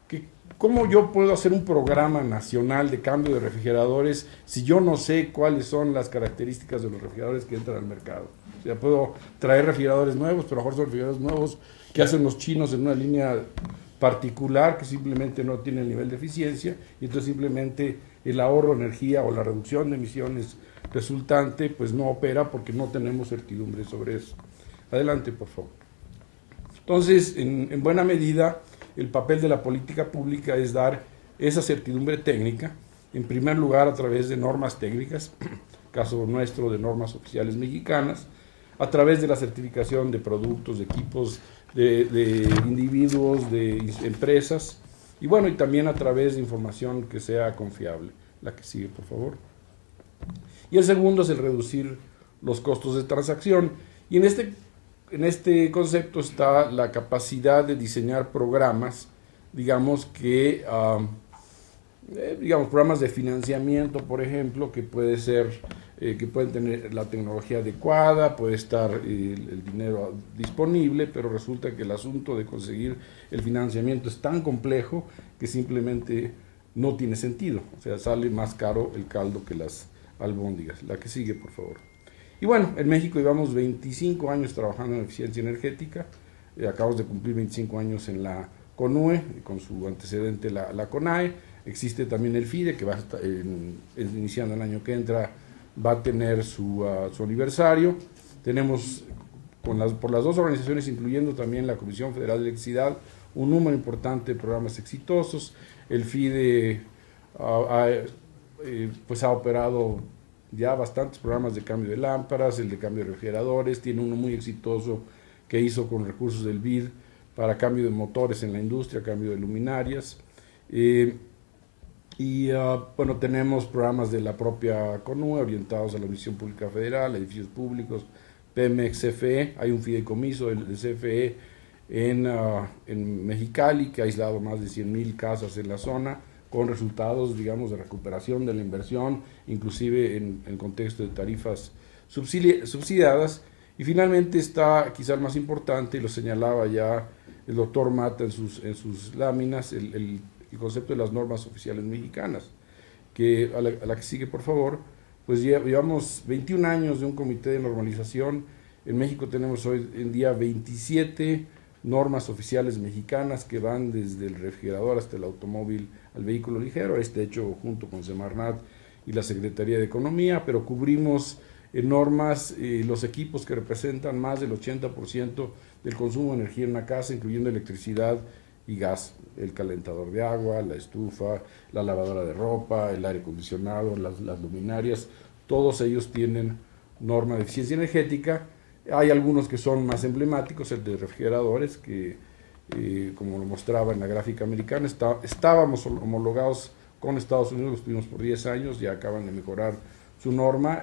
Que ¿cómo yo puedo hacer un programa nacional de cambio de refrigeradores si yo no sé cuáles son las características de los refrigeradores que entran al mercado? O sea, puedo traer refrigeradores nuevos, pero a lo mejor son refrigeradores nuevos que hacen los chinos en una línea particular que simplemente no tiene el nivel de eficiencia, y entonces simplemente el ahorro de energía o la reducción de emisiones resultante pues no opera porque no tenemos certidumbre sobre eso. Adelante, por favor. Entonces, en buena medida, el papel de la política pública es dar esa certidumbre técnica, en primer lugar a través de normas técnicas, caso nuestro de normas oficiales mexicanas, a través de la certificación de productos, de equipos, de individuos, de empresas, y bueno, y también a través de información que sea confiable. La que sigue, por favor. Y el segundo es el reducir los costos de transacción, y en este concepto está la capacidad de diseñar programas, digamos programas de financiamiento, por ejemplo, que puede ser que pueden tener la tecnología adecuada, puede estar el dinero disponible, pero resulta que el asunto de conseguir el financiamiento es tan complejo que simplemente no tiene sentido. O sea, sale más caro el caldo que las albóndigas. La que sigue, por favor. Y bueno, en México llevamos 25 años trabajando en eficiencia energética. Acabamos de cumplir 25 años en la CONUE, con su antecedente la CONAE. Existe también el FIDE, que va a estar iniciando el año que entra, va a tener su aniversario. Tenemos por las dos organizaciones, incluyendo también la Comisión Federal de Electricidad, un número importante de programas exitosos. El FIDE pues ha operado ya bastantes programas de cambio de lámparas, el de cambio de refrigeradores, tiene uno muy exitoso que hizo con recursos del BID para cambio de motores en la industria, cambio de luminarias. Bueno, tenemos programas de la propia CONUE orientados a la Administración Pública Federal, edificios públicos, Pemex, CFE. Hay un fideicomiso de CFE en Mexicali que ha aislado más de 100,000 casas en la zona, con resultados, digamos, de recuperación de la inversión, inclusive en el contexto de tarifas subsidiadas. Y finalmente está quizá el más importante, y lo señalaba ya el doctor Mata en sus láminas, el concepto de las normas oficiales mexicanas, que a la que sigue, por favor. Pues llevamos 21 años de un comité de normalización. En México tenemos hoy en día 27 normas oficiales mexicanas que van desde el refrigerador hasta el automóvil al vehículo ligero, hecho junto con Semarnat y la Secretaría de Economía, pero cubrimos normas los equipos que representan más del 80% del consumo de energía en una casa, incluyendo electricidad y gas, el calentador de agua, la estufa, la lavadora de ropa, el aire acondicionado, las luminarias. Todos ellos tienen norma de eficiencia energética. Hay algunos que son más emblemáticos, el de refrigeradores, que como lo mostraba en la gráfica americana, estábamos homologados con Estados Unidos, lo estuvimos por 10 años, ya acaban de mejorar su norma.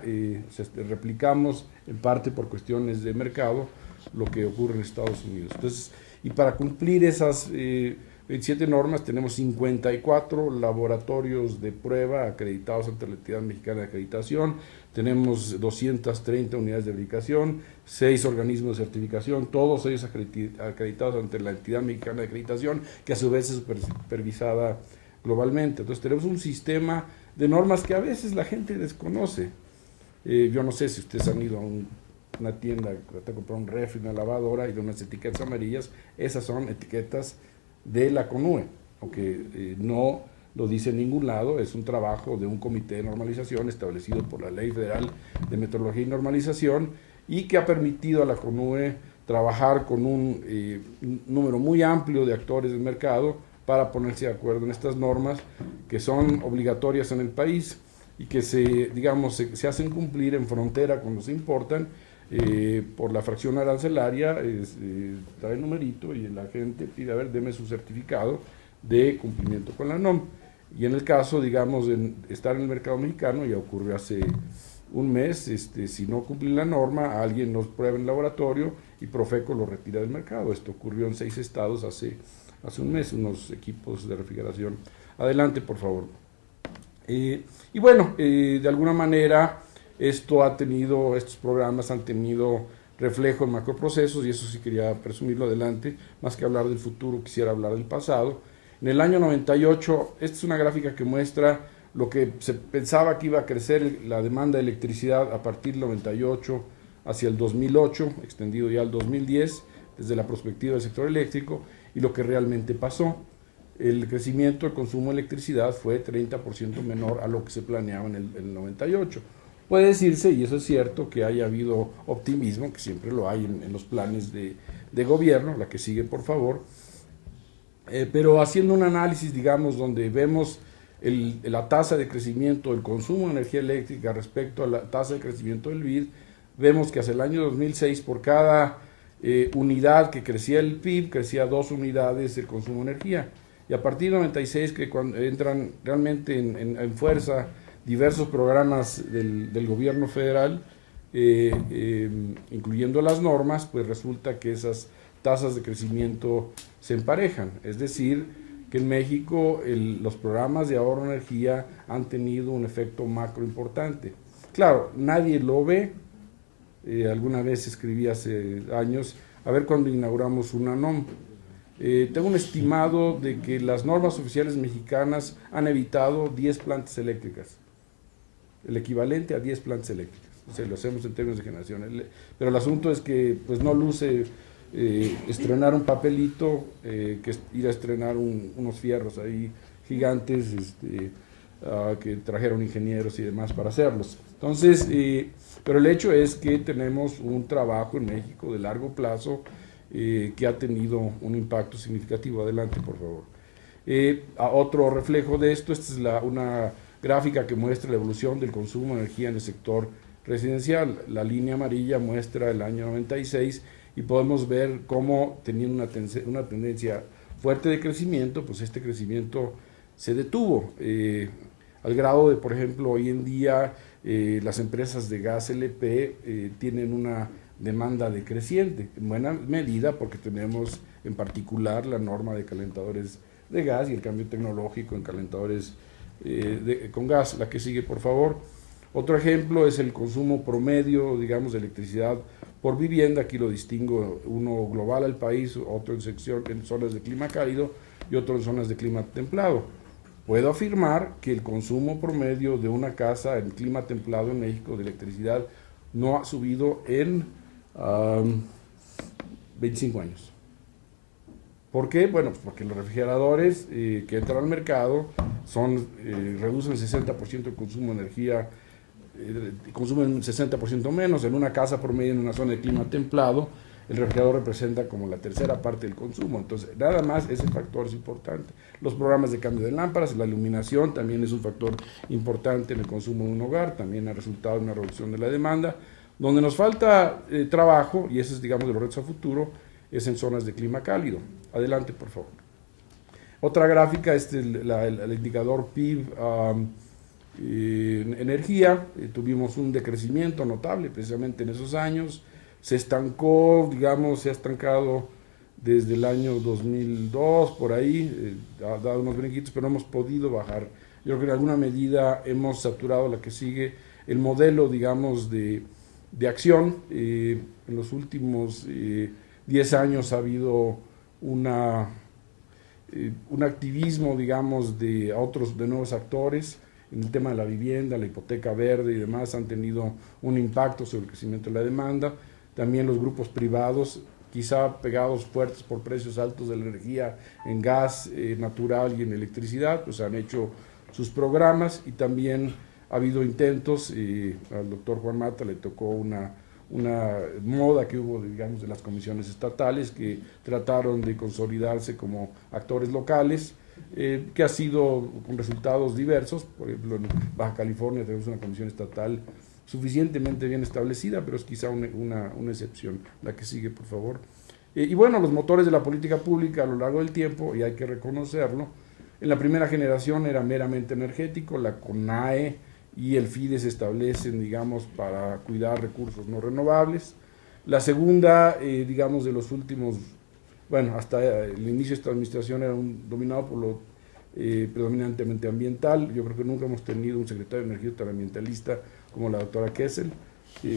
Replicamos en parte por cuestiones de mercado lo que ocurre en Estados Unidos. Entonces, y para cumplir esas 27 normas tenemos 54 laboratorios de prueba acreditados ante la Entidad Mexicana de Acreditación, tenemos 230 unidades de verificación, 6 organismos de certificación, todos ellos acreditados ante la Entidad Mexicana de Acreditación, que a su vez es supervisada globalmente. Entonces tenemos un sistema de normas que a veces la gente desconoce. Yo no sé si ustedes han ido a una tienda a comprar un refri, una lavadora y de unas etiquetas amarillas, esas son etiquetas de la CONUE, aunque no lo dice en ningún lado, es un trabajo de un comité de normalización establecido por la Ley Federal de Metrología y Normalización y que ha permitido a la CONUE trabajar con un número muy amplio de actores del mercado para ponerse de acuerdo en estas normas que son obligatorias en el país y que se hacen cumplir en frontera cuando se importan por la fracción arancelaria. Trae el numerito y la gente pide, a ver, deme su certificado de cumplimiento con la NOM. Y en el caso, digamos, de estar en el mercado mexicano, ya ocurrió hace un mes, si no cumplen la norma, alguien nos prueba en el laboratorio y Profeco lo retira del mercado. Esto ocurrió en 6 estados hace un mes, unos equipos de refrigeración. Adelante, por favor. Y bueno, de alguna manera, estos programas han tenido reflejo en macroprocesos y eso sí quería presumirlo adelante, más que hablar del futuro, quisiera hablar del pasado. En el año 98, esta es una gráfica que muestra lo que se pensaba que iba a crecer la demanda de electricidad a partir del 98 hacia el 2008, extendido ya al 2010, desde la perspectiva del sector eléctrico, y lo que realmente pasó. El crecimiento del consumo de electricidad fue 30% menor a lo que se planeaba en el 98. Puede decirse, y eso es cierto, que haya habido optimismo, que siempre lo hay en los planes de gobierno, la que sigue por favor, pero haciendo un análisis, digamos, donde vemos la tasa de crecimiento del consumo de energía eléctrica respecto a la tasa de crecimiento del PIB, vemos que hacia el año 2006 por cada unidad que crecía el PIB, crecía 2 unidades el consumo de energía. Y a partir del 96, que cuando entran realmente en fuerza diversos programas del gobierno federal, incluyendo las normas, pues resulta que esas tasas de crecimiento se emparejan. Es decir, que en México los programas de ahorro de energía han tenido un efecto macro importante. Claro, nadie lo ve. Alguna vez escribí hace años, a ver cuando inauguramos una NOM. Tengo un estimado de que las normas oficiales mexicanas han evitado 10 plantas eléctricas, el equivalente a 10 plantas eléctricas. O sea, lo hacemos en términos de generación. Pero el asunto es que pues no luce estrenar un papelito, que es ir a estrenar unos fierros ahí gigantes que trajeron ingenieros y demás para hacerlos. Entonces, pero el hecho es que tenemos un trabajo en México de largo plazo que ha tenido un impacto significativo. Adelante, por favor. Otro reflejo de esto, esta es una gráfica que muestra la evolución del consumo de energía en el sector residencial. La línea amarilla muestra el año 96 y podemos ver cómo teniendo una tendencia fuerte de crecimiento, pues este crecimiento se detuvo, al grado de, por ejemplo, hoy en día las empresas de gas LP tienen una demanda decreciente, en buena medida porque tenemos en particular la norma de calentadores de gas y el cambio tecnológico en calentadores con gas. La que sigue, por favor. Otro ejemplo es el consumo promedio, digamos, de electricidad por vivienda. Aquí lo distingo, uno global al país, otro en zonas de clima cálido y otro en zonas de clima templado. Puedo afirmar que el consumo promedio de una casa en clima templado en México de electricidad no ha subido en 25 años. ¿Por qué? Bueno, porque los refrigeradores que entran al mercado reducen 60% el consumo de energía, consumen 60% menos. En una casa promedio en una zona de clima templado, el refrigerador representa como la tercera parte del consumo. Entonces, nada más ese factor es importante. Los programas de cambio de lámparas, la iluminación también es un factor importante en el consumo de un hogar, también ha resultado en una reducción de la demanda. Donde nos falta trabajo, y ese es, digamos, de los retos a futuro, es en zonas de clima cálido. Adelante, por favor. Otra gráfica es el indicador PIB energía. Tuvimos un decrecimiento notable precisamente en esos años. Se estancó, digamos, se ha estancado desde el año 2002, por ahí, ha dado unos brinquitos, pero no hemos podido bajar. Yo creo que en alguna medida hemos saturado la que sigue, el modelo, digamos, de acción. En los últimos 10 años ha habido un activismo, digamos, de nuevos actores en el tema de la vivienda, la hipoteca verde y demás, han tenido un impacto sobre el crecimiento de la demanda. También los grupos privados, quizá pegados fuertes por precios altos de la energía en gas natural y en electricidad, pues han hecho sus programas, y también ha habido intentos, al doctor Juan Mata le tocó una moda que hubo, digamos, de las comisiones estatales que trataron de consolidarse como actores locales, que ha sido con resultados diversos. Por ejemplo, en Baja California tenemos una comisión estatal suficientemente bien establecida, pero es quizá una excepción. La que sigue, por favor. Y bueno, los motores de la política pública a lo largo del tiempo, y hay que reconocerlo, en la primera generación era meramente energético, la CONAE y el FIDE se establecen, digamos, para cuidar recursos no renovables. La segunda, digamos, de los últimos, bueno, hasta el inicio de esta administración era dominado por lo predominantemente ambiental. Yo creo que nunca hemos tenido un secretario de Energía tan ambientalista como la doctora Kessel,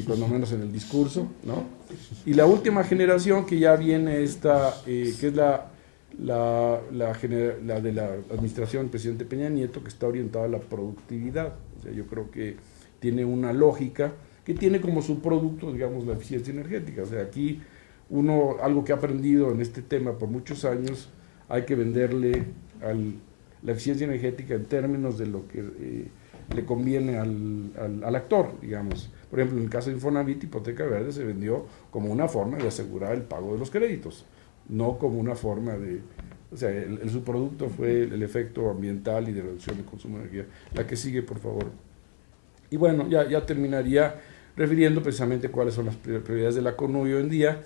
cuando menos en el discurso, ¿no? Y la última generación que ya viene que es la de la administración del presidente Peña Nieto, que está orientada a la productividad. O sea, yo creo que tiene una lógica que tiene como subproducto, digamos, la eficiencia energética. O sea, aquí algo que ha aprendido en este tema por muchos años, hay que venderle la eficiencia energética en términos de lo que le conviene al actor, digamos. Por ejemplo, en el caso de Infonavit, hipoteca verde se vendió como una forma de asegurar el pago de los créditos, no como una forma de... O sea, el subproducto fue el efecto ambiental y de reducción de consumo de energía. La que sigue, por favor. Y bueno, ya terminaría refiriendo precisamente cuáles son las prioridades de la CONUI hoy en día.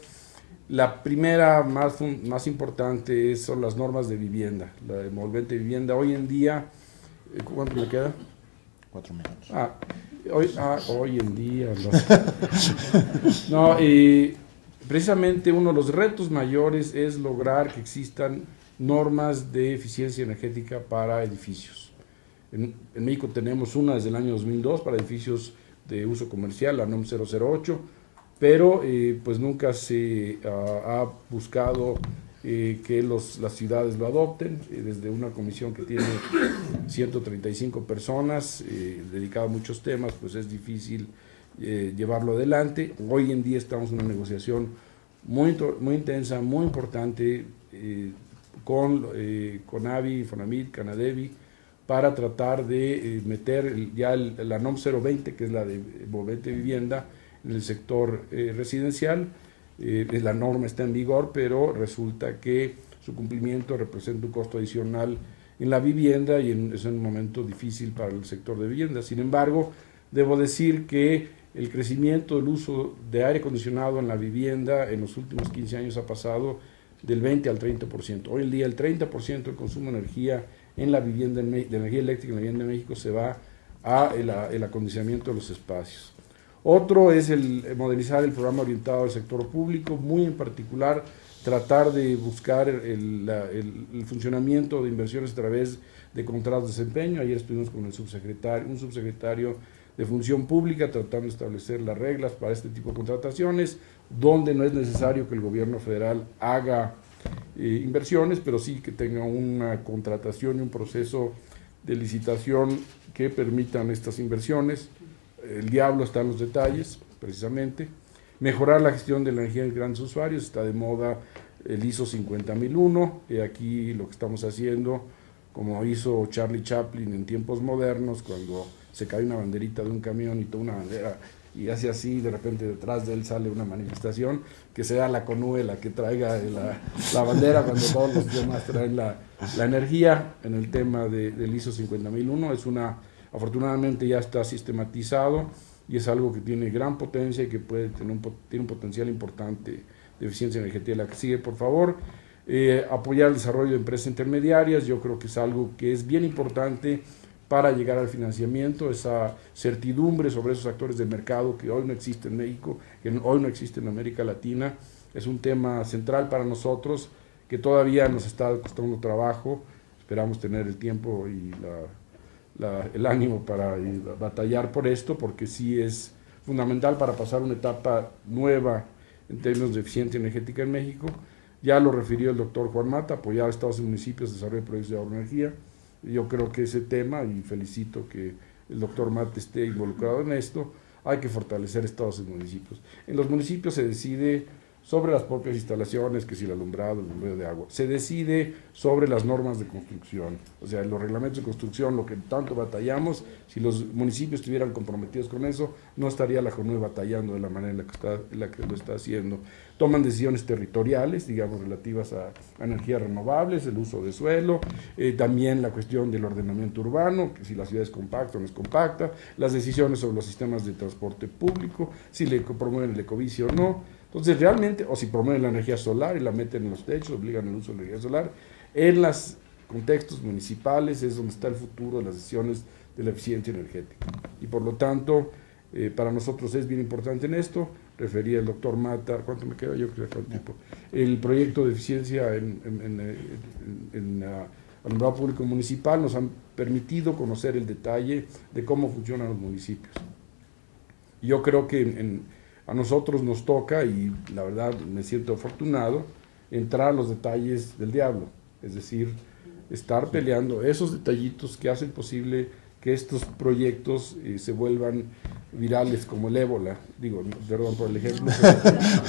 La primera, más importante, son las normas de vivienda, la envolvente de vivienda. Hoy en día, ¿cuánto me queda? 4 minutos. Hoy en día. No, precisamente uno de los retos mayores es lograr que existan normas de eficiencia energética para edificios. En México tenemos una desde el año 2002 para edificios de uso comercial, la NOM 008, pero pues nunca se ha buscado que las ciudades lo adopten. Desde una comisión que tiene 135 personas, dedicada a muchos temas, pues es difícil llevarlo adelante. Hoy en día estamos en una negociación muy intensa, muy importante, con CONAVI, Fonamit, Canadevi, para tratar de meter la NOM 020, que es la de envolvente vivienda, en el sector residencial. La norma está en vigor, pero resulta que su cumplimiento representa un costo adicional en la vivienda y es un momento difícil para el sector de vivienda. Sin embargo, debo decir que el crecimiento del uso de aire acondicionado en la vivienda en los últimos 15 años ha pasado del 20 al 30%. Hoy en día el 30% del consumo de energía en la vivienda, de energía eléctrica en la vivienda de México, se va a el acondicionamiento de los espacios. Otro es el modernizar el programa orientado al sector público, muy en particular tratar de buscar el funcionamiento de inversiones a través de contratos de desempeño. Ayer estuvimos con un subsecretario de Función Pública tratando de establecer las reglas para este tipo de contrataciones, donde no es necesario que el gobierno federal haga inversiones, pero sí que tenga una contratación y un proceso de licitación que permitan estas inversiones. El diablo está en los detalles, precisamente. Mejorar la gestión de la energía de grandes usuarios, está de moda el ISO 50001, y aquí lo que estamos haciendo, como hizo Charlie Chaplin en tiempos modernos, cuando se cae una banderita de un camión y toda una bandera, y hace así, de repente detrás de él sale una manifestación, que sea la CONUE la que traiga la bandera cuando todos los demás traen la energía. En el tema del ISO 50001 afortunadamente ya está sistematizado y es algo que tiene gran potencia y que tiene un potencial importante de eficiencia energética. La que sigue, por favor. Apoyar el desarrollo de empresas intermediarias, yo creo que es algo que es bien importante para llegar al financiamiento, esa certidumbre sobre esos actores de mercado que hoy no existe en México, que hoy no existe en América Latina, es un tema central para nosotros, que todavía nos está costando trabajo. Esperamos tener el tiempo y el ánimo para batallar por esto, porque sí es fundamental para pasar una etapa nueva en términos de eficiencia energética en México. Ya lo refirió el doctor Juan Mata, apoyar a estados y municipios, desarrollo de proyectos de ahorro de energía. Yo creo que ese tema, y felicito que el doctor Mata esté involucrado en esto, hay que fortalecer estados y municipios. En los municipios se decide sobre las propias instalaciones, que si el alumbrado, el bombeo de agua, se decide sobre las normas de construcción, o sea, los reglamentos de construcción, lo que tanto batallamos. Si los municipios estuvieran comprometidos con eso, no estaría la CONUE batallando de la manera en la que lo está haciendo. Toman decisiones territoriales, digamos, relativas a energías renovables, el uso de suelo, también la cuestión del ordenamiento urbano, que si la ciudad es compacta o no es compacta, las decisiones sobre los sistemas de transporte público, si le promueven el ecovicio o no. Entonces, realmente, o si promueven la energía solar y la meten en los techos, obligan el uso de la energía solar, en los contextos municipales es donde está el futuro de las decisiones de la eficiencia energética. Y por lo tanto, para nosotros es bien importante en esto. Refería el doctor Mata, ¿cuánto me queda? Yo creo que tiempo. El proyecto de eficiencia en alumbrado público municipal nos han permitido conocer el detalle de cómo funcionan los municipios. Yo creo que a nosotros nos toca, y la verdad me siento afortunado, entrar a los detalles del diablo, es decir, estar peleando esos detallitos que hacen posible que estos proyectos se vuelvan virales como el ébola. Digo, perdón por el ejemplo,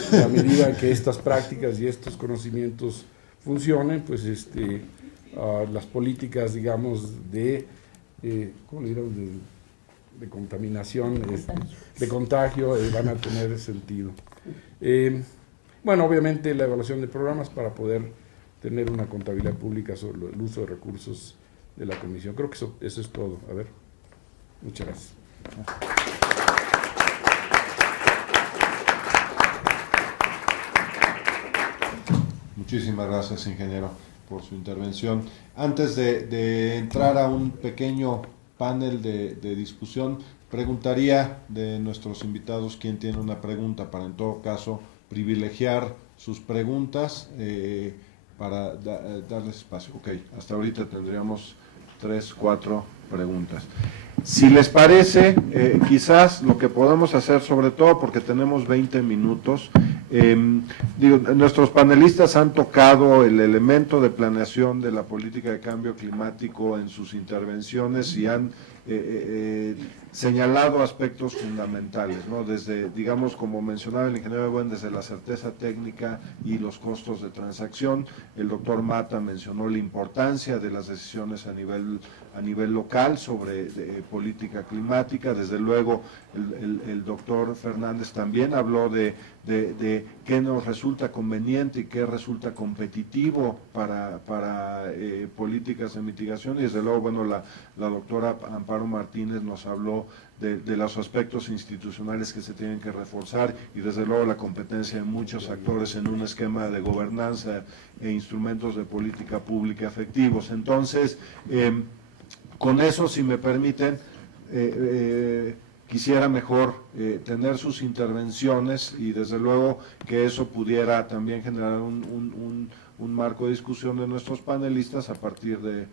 pero a medida que estas prácticas y estos conocimientos funcionen, pues las políticas, digamos, ¿cómo le dirán? De contaminación, de contagio, van a tener sentido. Bueno, obviamente la evaluación de programas para poder tener una contabilidad pública sobre el uso de recursos de la Comisión. Creo que eso es todo. A ver, muchas gracias. Muchísimas gracias, ingeniero, por su intervención. Antes de entrar a un pequeño panel de discusión, preguntaría de nuestros invitados quién tiene una pregunta, para en todo caso privilegiar sus preguntas para darles espacio. Ok, hasta ahorita tendríamos 3, 4 preguntas. Si les parece, quizás lo que podemos hacer, sobre todo porque tenemos 20 minutos, nuestros panelistas han tocado el elemento de planeación de la política de cambio climático en sus intervenciones y han señalado aspectos fundamentales, ¿no? Desde, digamos, como mencionaba el ingeniero Ebuen, desde la certeza técnica y los costos de transacción. El doctor Mata mencionó la importancia de las decisiones a nivel local sobre política climática. Desde luego el doctor Fernández también habló de qué nos resulta conveniente y qué resulta competitivo para políticas de mitigación, y desde luego, bueno, la doctora Amparo Martínez nos habló de los aspectos institucionales que se tienen que reforzar, y desde luego la competencia de muchos actores en un esquema de gobernanza e instrumentos de política pública efectivos. Entonces, con eso, si me permiten, quisiera mejor tener sus intervenciones, y desde luego que eso pudiera también generar un marco de discusión de nuestros panelistas a partir de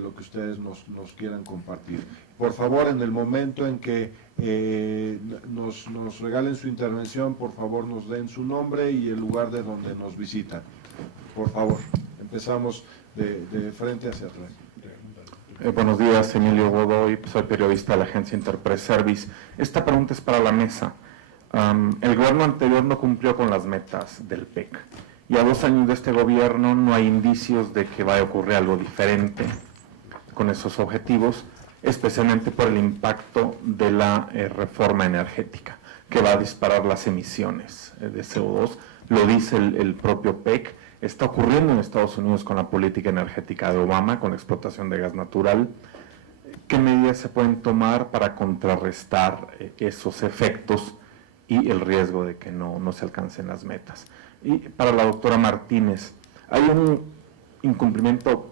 lo que ustedes nos quieran compartir. Por favor, en el momento en que nos regalen su intervención, por favor nos den su nombre y el lugar de donde nos visitan. Por favor, empezamos de frente hacia atrás. Buenos días, Emilio Godoy, soy periodista de la agencia Interpress Service. Esta pregunta es para la mesa. El gobierno anterior no cumplió con las metas del PEC, y a 2 años de este gobierno no hay indicios de que vaya a ocurrir algo diferente con esos objetivos, especialmente por el impacto de la reforma energética, que va a disparar las emisiones de CO2. Lo dice el propio PEC. Está ocurriendo en Estados Unidos con la política energética de Obama, con la explotación de gas natural. ¿Qué medidas se pueden tomar para contrarrestar esos efectos y el riesgo de que no se alcancen las metas? Y para la doctora Martínez, hay un incumplimiento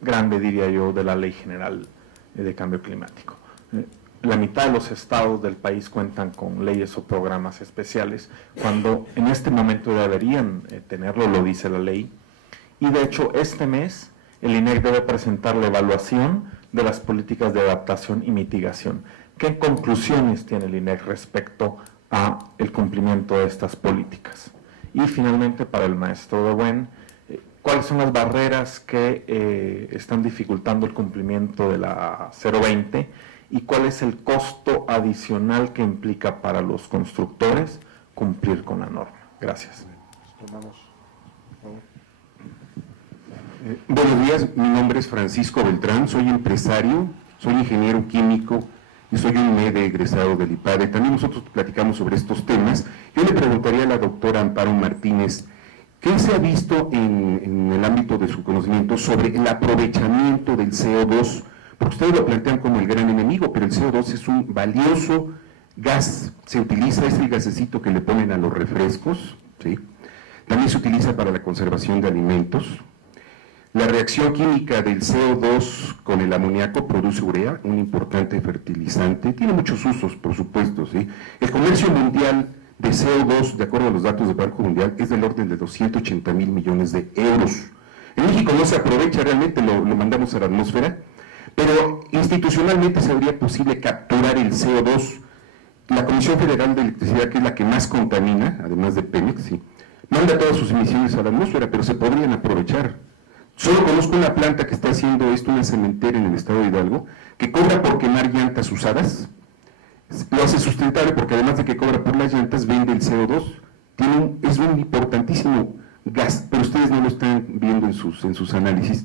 grande, diría yo, de la Ley General de Cambio Climático. La mitad de los estados del país cuentan con leyes o programas especiales, cuando en este momento deberían tenerlo, lo dice la ley. Y de hecho, este mes el INEC debe presentar la evaluación de las políticas de adaptación y mitigación. ¿Qué conclusiones tiene el INEC respecto a el cumplimiento de estas políticas? Y finalmente, para el maestro Ebuen, ¿cuáles son las barreras que están dificultando el cumplimiento de la 020? ¿Y cuál es el costo adicional que implica para los constructores cumplir con la norma? Gracias. Buenos días, mi nombre es Francisco Beltrán, soy empresario, soy ingeniero químico y soy un MED egresado del IPADE. También nosotros platicamos sobre estos temas. Yo le preguntaría a la doctora Amparo Martínez, ¿qué se ha visto en el ámbito de su conocimiento sobre el aprovechamiento del CO2? Porque ustedes lo plantean como el gran enemigo, pero el CO2 es un valioso gas. Se utiliza, es el gasecito que le ponen a los refrescos, ¿sí? También se utiliza para la conservación de alimentos. La reacción química del CO2 con el amoníaco produce urea, un importante fertilizante. Tiene muchos usos, por supuesto, ¿sí? El comercio mundial de CO2, de acuerdo a los datos del Banco Mundial, es del orden de 280.000 millones de euros. En México no se aprovecha realmente, lo mandamos a la atmósfera, pero institucionalmente sería posible capturar el CO2. La Comisión Federal de Electricidad, que es la que más contamina, además de Pemex, ¿sí?, manda todas sus emisiones a la atmósfera, pero se podrían aprovechar. Solo conozco una planta que está haciendo esto, una cementera en el estado de Hidalgo, que cobra por quemar llantas usadas. Lo hace sustentable porque además de que cobra por las llantas, vende el CO2. Es un importantísimo gas, pero ustedes no lo están viendo en sus análisis.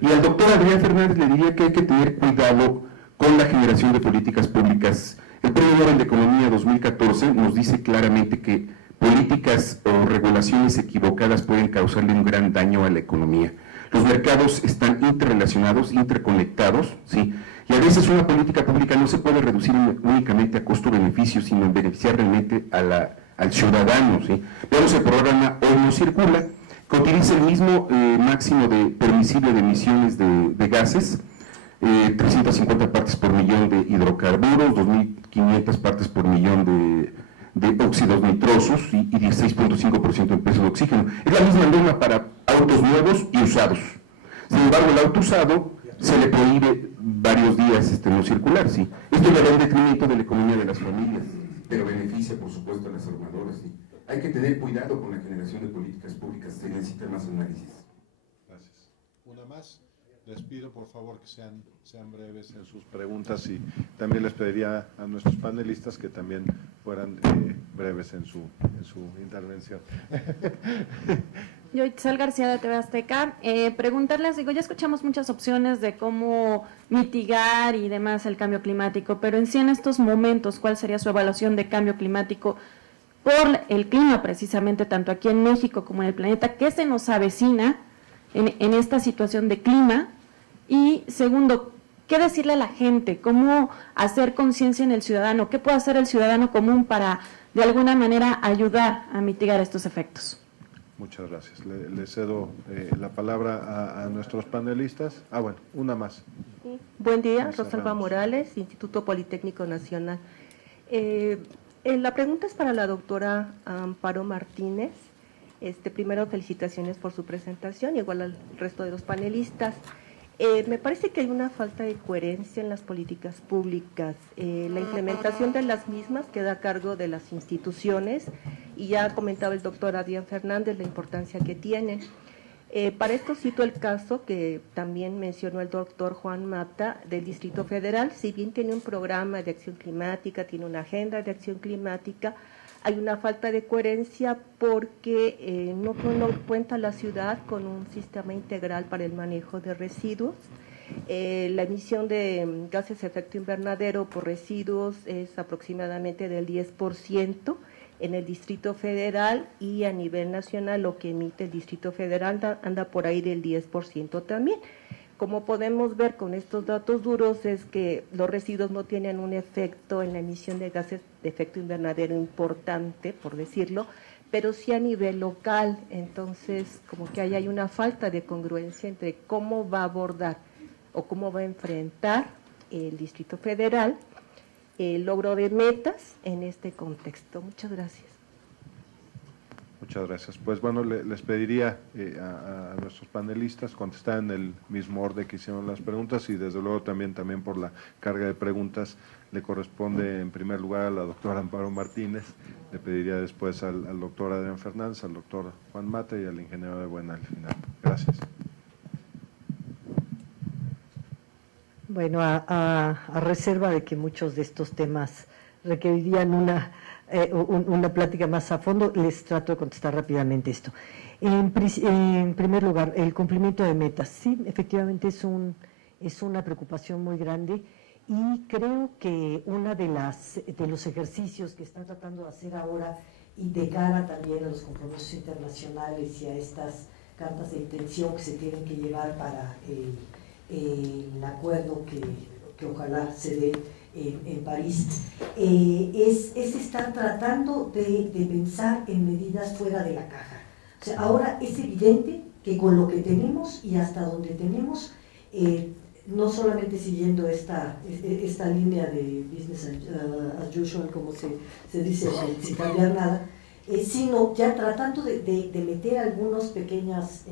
Y al doctor Adrián Fernández le diría que hay que tener cuidado con la generación de políticas públicas. El Premio Nobel de Economía 2014 nos dice claramente que políticas o regulaciones equivocadas pueden causarle un gran daño a la economía. Los mercados están interrelacionados, interconectados, ¿sí? Y a veces una política pública no se puede reducir únicamente a costo-beneficio, sino en beneficiar realmente al ciudadano, ¿sí? Veamos el programa Hoy No Circula, que utiliza el mismo máximo permisible de emisiones de gases, 350 partes por millón de hidrocarburos, 2.500 partes por millón de óxidos nitrosos y 16.5% en peso de oxígeno. Es la misma norma para autos nuevos y usados. Sin embargo, el auto usado se le prohíbe varios días no circular, ¿sí? Esto va en detrimento de la economía de las familias, pero beneficia, por supuesto, a las armadoras, ¿sí? Hay que tener cuidado con la generación de políticas públicas, se necesita más análisis. Gracias. Una más. Les pido por favor que sean breves en sus preguntas y también les pediría a nuestros panelistas que también fueran breves en su intervención. Yo, Itzel García de TV Azteca, preguntarles, digo, ya escuchamos muchas opciones de cómo mitigar y demás el cambio climático, pero en sí en estos momentos, ¿cuál sería su evaluación de cambio climático por el clima precisamente, tanto aquí en México como en el planeta? ¿Qué se nos avecina en esta situación de clima? Y segundo, ¿qué decirle a la gente? ¿Cómo hacer conciencia en el ciudadano? ¿Qué puede hacer el ciudadano común para, de alguna manera, ayudar a mitigar estos efectos? Muchas gracias. Le cedo la palabra a nuestros panelistas. Bueno, una más. Sí. Buen día, Rosalba Morales, Instituto Politécnico Nacional. La pregunta es para la doctora Amparo Martínez. Primero, felicitaciones por su presentación, igual al resto de los panelistas. Me parece que hay una falta de coherencia en las políticas públicas. La implementación de las mismas queda a cargo de las instituciones y ya comentaba el doctor Adrián Fernández la importancia que tienen. Para esto cito el caso que también mencionó el doctor Juan Mata del Distrito Federal. Si bien tiene un programa de acción climática, tiene una agenda de acción climática, hay una falta de coherencia porque no cuenta la ciudad con un sistema integral para el manejo de residuos. La emisión de gases de efecto invernadero por residuos es aproximadamente del 10% en el Distrito Federal, y a nivel nacional lo que emite el Distrito Federal anda por ahí del 10% también. Como podemos ver con estos datos duros es que los residuos no tienen un efecto en la emisión de gases de efecto invernadero importante, por decirlo, pero sí a nivel local. Entonces, como que ahí hay una falta de congruencia entre cómo va a abordar o cómo va a enfrentar el Distrito Federal el logro de metas en este contexto. Muchas gracias. Muchas gracias. Pues bueno, les pediría a nuestros panelistas contestar en el mismo orden que hicieron las preguntas, y desde luego también por la carga de preguntas le corresponde en primer lugar a la doctora Amparo Martínez, le pediría después al doctor Adrián Fernández, al doctor Juan Mata y al ingeniero de Buena al final. Gracias. Bueno, a reserva de que muchos de estos temas requerirían una plática más a fondo, les trato de contestar rápidamente esto. En primer lugar, el cumplimiento de metas. Sí, efectivamente es una preocupación muy grande, y creo que uno de los ejercicios que están tratando de hacer ahora, y de cara también a los compromisos internacionales y a estas cartas de intención que se tienen que llevar para el acuerdo que ojalá se dé en París, es estar tratando de pensar en medidas fuera de la caja. O sea, ahora es evidente que con lo que tenemos y hasta donde tenemos, no solamente siguiendo esta línea de business as usual, como se dice, sin cambiar nada, sino ya tratando de meter algunas pequeñas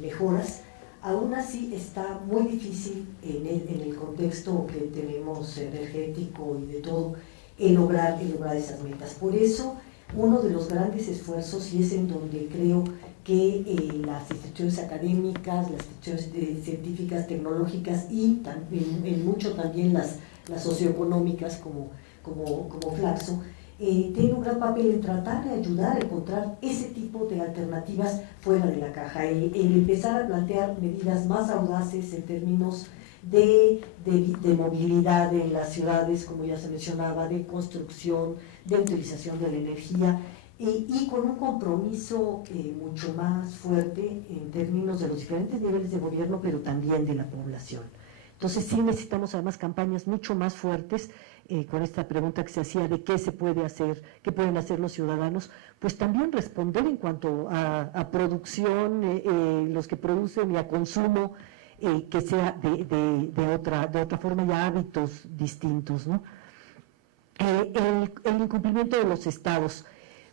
mejoras. Aún así está muy difícil en el contexto que tenemos energético y de todo, el lograr esas metas. Por eso, uno de los grandes esfuerzos, y es en donde creo que las instituciones académicas, las instituciones científicas, tecnológicas y en mucho también las socioeconómicas como Flaxo, tiene un gran papel en tratar de ayudar a encontrar ese tipo de alternativas fuera de la caja, el empezar a plantear medidas más audaces en términos de movilidad en las ciudades, como ya se mencionaba, de construcción, de utilización de la energía, y con un compromiso mucho más fuerte en términos de los diferentes niveles de gobierno, pero también de la población. Entonces sí necesitamos además campañas mucho más fuertes. Con esta pregunta que se hacía de qué se puede hacer, qué pueden hacer los ciudadanos, pues también responder en cuanto a producción, los que producen, y a consumo, que sea de otra forma, y a hábitos distintos, ¿no? El incumplimiento de los estados.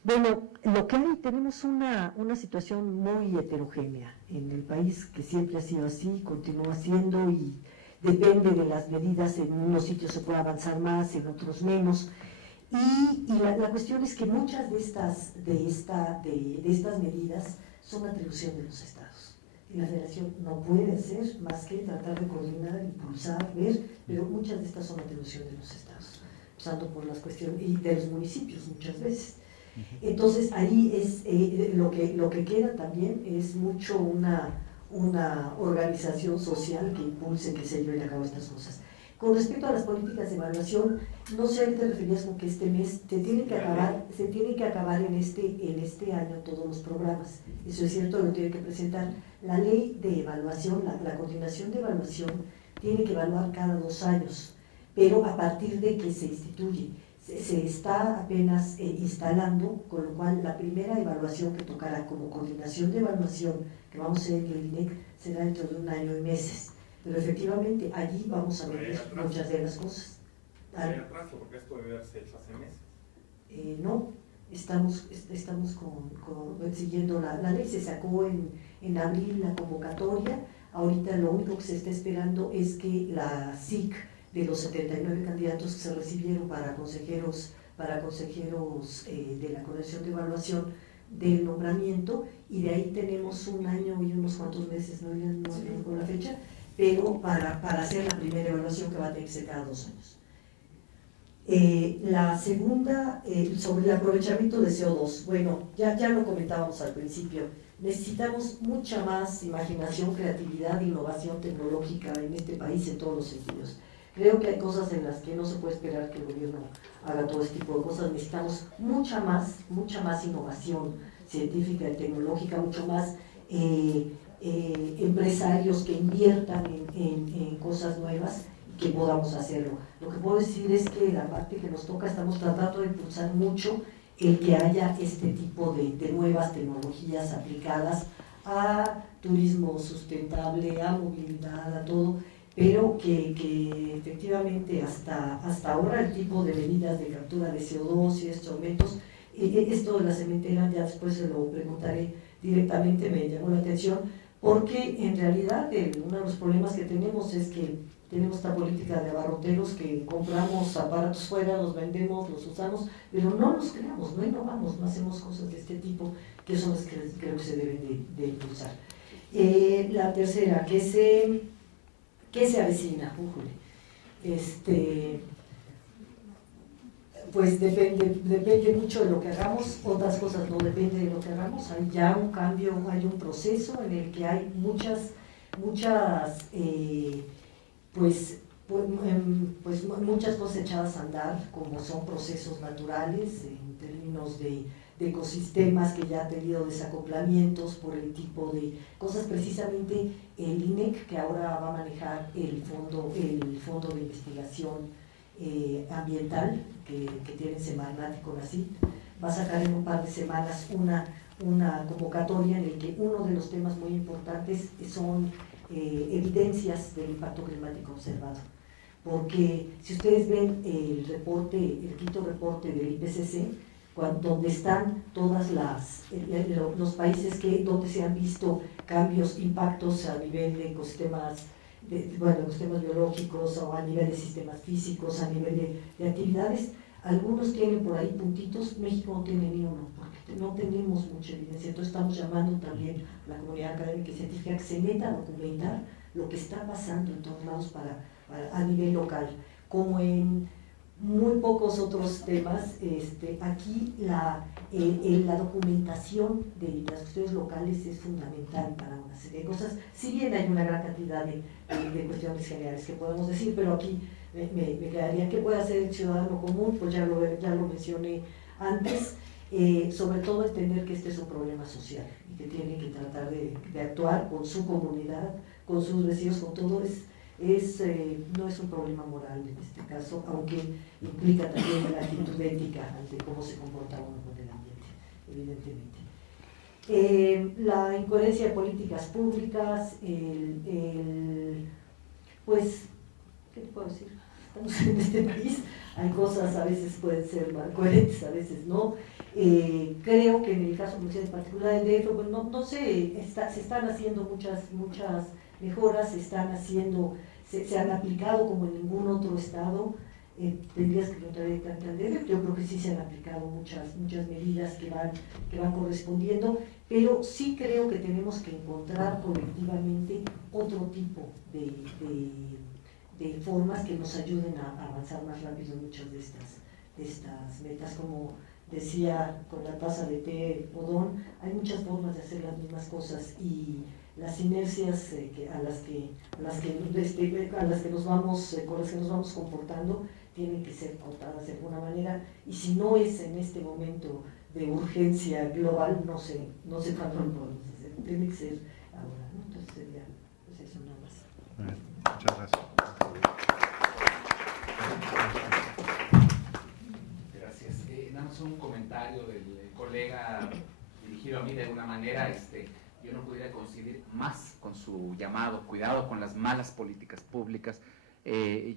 Bueno, lo que hay, tenemos una situación muy heterogénea en el país, que siempre ha sido así, continúa siendo, y depende de las medidas. En unos sitios se puede avanzar más, en otros menos. Y la cuestión es que muchas de estas medidas son atribución de los estados. Y la federación no puede hacer más que tratar de coordinar, impulsar, ver, pero muchas de estas son atribución de los estados, pasando por las cuestiones, y de los municipios muchas veces. Entonces ahí es lo que queda también es mucho una organización social que impulse que se lleven a cabo estas cosas. Con respecto a las políticas de evaluación, no sé a qué te referías con que este mes se tienen que acabar en este año todos los programas. Eso es cierto, lo tiene que presentar. La ley de evaluación, la coordinación de evaluación, tiene que evaluar cada 2 años, pero a partir de que se instituye. Se está apenas instalando, con lo cual la primera evaluación que tocará como coordinación de evaluación que vamos a hacer en el INEC será dentro de 1 año y meses. Pero efectivamente allí vamos a ver muchas de las cosas. ¿Hay atraso? Porque esto debe haberse hecho hace meses. No, estamos siguiendo la ley. Se sacó en abril la convocatoria. Ahorita lo único que se está esperando es que la SIC, de los 79 candidatos que se recibieron para consejeros de la Coordinación de Evaluación del nombramiento, y de ahí tenemos 1 año y unos cuantos meses, no con la fecha, pero para hacer la primera evaluación, que va a tener que ser cada 2 años. La segunda, sobre el aprovechamiento de CO2, bueno, ya lo comentábamos al principio, necesitamos mucha más imaginación, creatividad e innovación tecnológica en este país en todos los sentidos. Creo que hay cosas en las que no se puede esperar que el gobierno haga todo este tipo de cosas. Necesitamos mucha más innovación científica y tecnológica, mucho más empresarios que inviertan en cosas nuevas y que podamos hacerlo. Lo que puedo decir es que la parte que nos toca, estamos tratando de impulsar mucho el que haya este tipo de nuevas tecnologías aplicadas a turismo sustentable, a movilidad, a todo, pero que efectivamente hasta ahora el tipo de medidas de captura de CO2 y estos aumentos, esto de la cementera, ya después se lo preguntaré directamente, me llamó la atención, porque en realidad uno de los problemas que tenemos es que tenemos esta política de abarroteros que compramos aparatos fuera, los vendemos, los usamos, pero no los creamos, no innovamos, no hacemos cosas de este tipo, que son las que creo que se deben de impulsar. La tercera, ¿qué se avecina? Pues depende mucho de lo que hagamos, otras cosas no dependen de lo que hagamos. Hay ya un cambio, hay un proceso en el que hay muchas cosas echadas a andar, como son procesos naturales en términos de ecosistemas que ya han tenido desacoplamientos por el tipo de cosas. Precisamente el INEC, que ahora va a manejar el fondo de investigación ambiental que tiene Semarnat y CONACYT, va a sacar en un par de semanas una convocatoria en la que uno de los temas muy importantes son evidencias del impacto climático observado. Porque si ustedes ven el quinto reporte del IPCC, donde están todas los países donde se han visto cambios, impactos a nivel de ecosistemas, ecosistemas biológicos, o a nivel de sistemas físicos, a nivel de actividades, algunos tienen por ahí puntitos. México no tiene ni uno, porque no tenemos mucha evidencia. Entonces estamos llamando también a la comunidad académica y científica que se meta a documentar lo que está pasando en todos lados a nivel local. Como en muy pocos otros temas, aquí la documentación de las cuestiones locales es fundamental para una serie de cosas. Si bien hay una gran cantidad de cuestiones generales que podemos decir, pero aquí me quedaría que puede hacer el ciudadano común, pues ya lo mencioné antes. Sobre todo entender que este es un problema social y que tiene que tratar de actuar con su comunidad, con sus vecinos, con todo. No es un problema moral en este caso, aunque implica también la actitud ética ante cómo se comporta uno con el ambiente, evidentemente. La incoherencia de políticas públicas, pues, ¿qué te puedo decir? Estamos en este país, hay cosas a veces pueden ser mal coherentes, a veces no. Creo que en el caso en particular del DF, bueno, no sé, se están haciendo muchas mejoras, se han aplicado como en ningún otro estado. Tendrías que preguntar directamente al DF, yo creo que sí se han aplicado muchas medidas que van correspondiendo, pero sí creo que tenemos que encontrar colectivamente otro tipo de formas que nos ayuden a avanzar más rápido en muchas de estas metas. Como decía con la taza de té Odón, hay muchas formas de hacer las mismas cosas y las inercias con las que nos vamos comportando tienen que ser cortadas de alguna manera, y si no es en este momento de urgencia global, no sé cuándo lo podemos hacer, tiene que ser ahora, ¿no? Entonces sería pues eso nada más. Muchas gracias. Gracias. Nada más un comentario del colega dirigido a mí de alguna manera. Yo no pudiera coincidir más con su llamado, cuidado con las malas políticas públicas.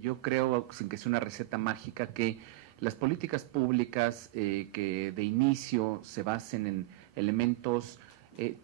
Yo creo, sin que sea una receta mágica, que las políticas públicas que de inicio se basen en elementos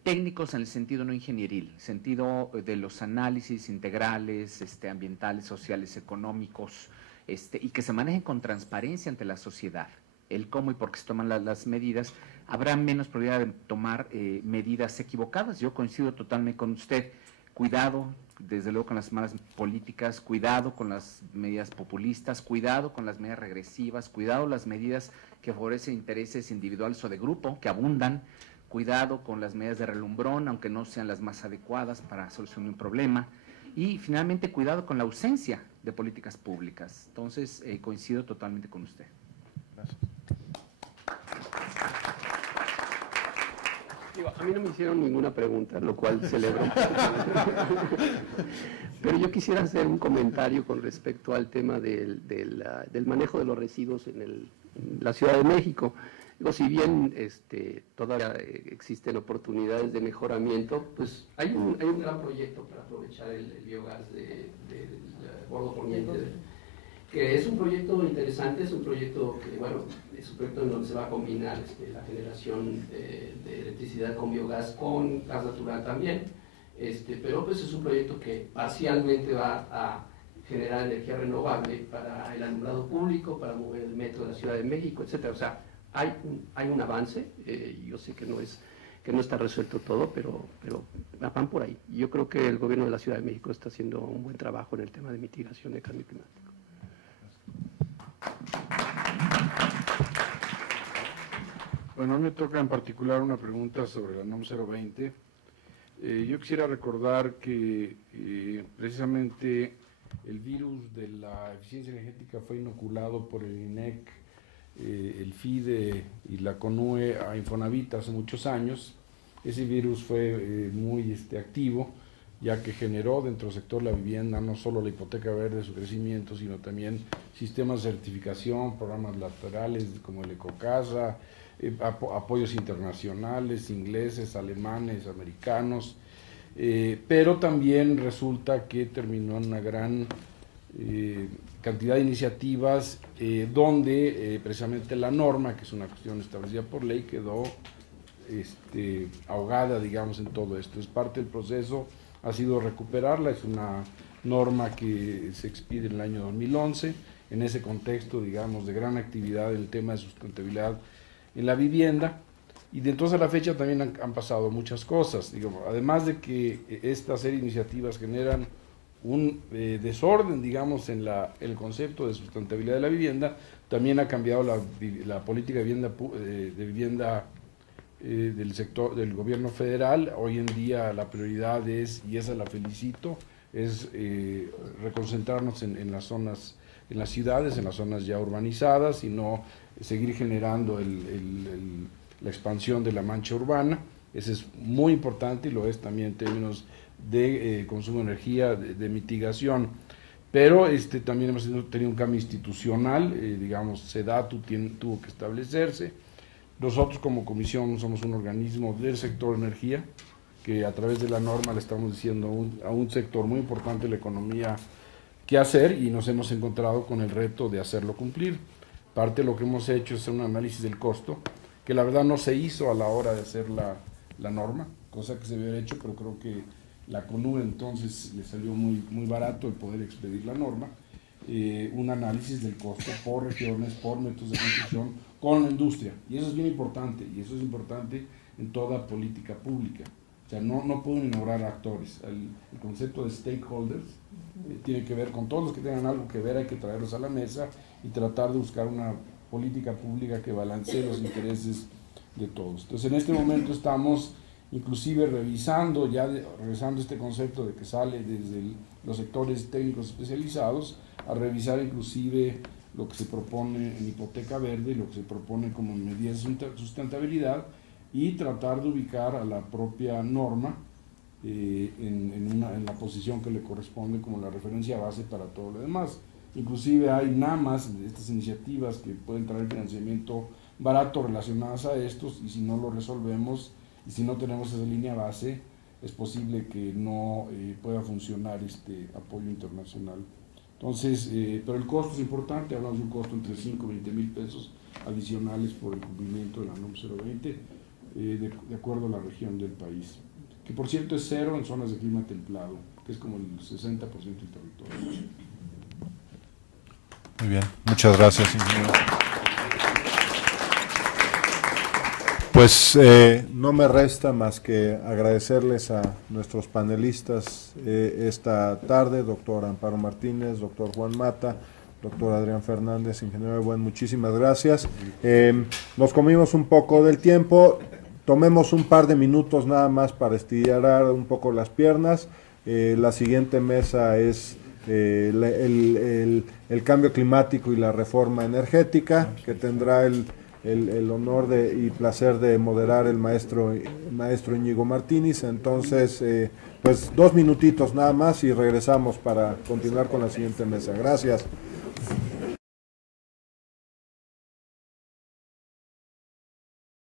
técnicos en el sentido no ingenieril, el sentido de los análisis integrales, ambientales, sociales, económicos, y que se manejen con transparencia ante la sociedad, el cómo y por qué se toman las medidas, habrá menos probabilidad de tomar medidas equivocadas. Yo coincido totalmente con usted. Cuidado, desde luego, con las malas políticas, cuidado con las medidas populistas, cuidado con las medidas regresivas, cuidado las medidas que favorecen intereses individuales o de grupo, que abundan, cuidado con las medidas de relumbrón, aunque no sean las más adecuadas para solucionar un problema, y finalmente cuidado con la ausencia de políticas públicas. Entonces, coincido totalmente con usted. Gracias. A mí no me hicieron ninguna pregunta, lo cual celebro. Pero yo quisiera hacer un comentario con respecto al tema del manejo de los residuos en la Ciudad de México. Digo, si bien todavía existen oportunidades de mejoramiento, pues hay un gran proyecto para aprovechar el biogás del Bordo Poniente, que es un proyecto interesante, es un proyecto que, bueno, es un proyecto en donde se va a combinar la generación de electricidad con biogás, con gas natural también, pero pues es un proyecto que parcialmente va a generar energía renovable para el alumbrado público, para mover el metro de la Ciudad de México, etcétera. O sea, hay un avance, yo sé que no está resuelto todo, pero van por ahí. Yo creo que el gobierno de la Ciudad de México está haciendo un buen trabajo en el tema de mitigación de cambio climático. Bueno, a mí me toca en particular una pregunta sobre la NOM 020. Yo quisiera recordar que precisamente el virus de la eficiencia energética fue inoculado por el INEC, el FIDE y la CONUE a Infonavit hace muchos años. Ese virus fue muy activo, ya que generó dentro del sector de la vivienda no solo la hipoteca verde, su crecimiento, sino también sistemas de certificación, programas laterales como el Ecocasa, apoyos internacionales, ingleses, alemanes, americanos, pero también resulta que terminó en una gran cantidad de iniciativas donde precisamente la norma, que es una cuestión establecida por ley, quedó ahogada, digamos, en todo esto. Es parte del proceso, ha sido recuperarla, es una norma que se expide en el año 2011, en ese contexto, digamos, de gran actividad en el tema de sustentabilidad en la vivienda, y de entonces a la fecha también han pasado muchas cosas. Digamos, además de que esta serie de iniciativas generan un desorden, digamos, en el concepto de sustentabilidad de la vivienda, también ha cambiado la política de vivienda del sector del gobierno federal. Hoy en día la prioridad es, y esa la felicito, es reconcentrarnos en las zonas, en las ciudades, en las zonas ya urbanizadas, y no seguir generando la expansión de la mancha urbana. Ese es muy importante y lo es también en términos de consumo de energía, de mitigación. Pero también hemos tenido un cambio institucional, digamos, SEDATU tuvo que establecerse. Nosotros como comisión somos un organismo del sector de energía, que a través de la norma le estamos diciendo a un sector muy importante de la economía qué hacer, y nos hemos encontrado con el reto de hacerlo cumplir. Parte de lo que hemos hecho es un análisis del costo que la verdad no se hizo a la hora de hacer la norma, cosa que se había hecho, pero creo que la CONUE entonces le salió muy barato el poder expedir la norma. Un análisis del costo por regiones, por métodos de construcción, con la industria. Y eso es bien importante, y eso es importante en toda política pública. O sea, no pueden ignorar actores. El concepto de stakeholders tiene que ver con todos los que tengan algo que ver, hay que traerlos a la mesa y tratar de buscar una política pública que balancee los intereses de todos. Entonces, en este momento estamos inclusive revisando este concepto de que sale desde los sectores técnicos especializados, a revisar inclusive lo que se propone en hipoteca verde, lo que se propone como medidas de sustentabilidad, y tratar de ubicar a la propia norma en la posición que le corresponde como la referencia base para todo lo demás. Inclusive hay NAMAS de estas iniciativas que pueden traer financiamiento barato relacionadas a estos, y si no lo resolvemos y si no tenemos esa línea base, es posible que no pueda funcionar este apoyo internacional. Entonces, pero el costo es importante, hablamos de un costo entre 5 y 20 mil pesos adicionales por el cumplimiento de la NOM 020, de acuerdo a la región del país, que por cierto es cero en zonas de clima templado, que es como el 60% del territorio. Muy bien, muchas gracias, ingeniero. Pues no me resta más que agradecerles a nuestros panelistas esta tarde, doctor Amparo Martínez, doctor Juan Mata, doctor Adrián Fernández, ingeniero Ebuen, muchísimas gracias. Nos comimos un poco del tiempo, tomemos un par de minutos nada más para estirar un poco las piernas. La siguiente mesa es el cambio climático y la reforma energética, que tendrá el honor y placer de moderar el maestro Íñigo Martínez. Entonces, pues 2 minutitos nada más y regresamos para continuar con la siguiente mesa. Gracias.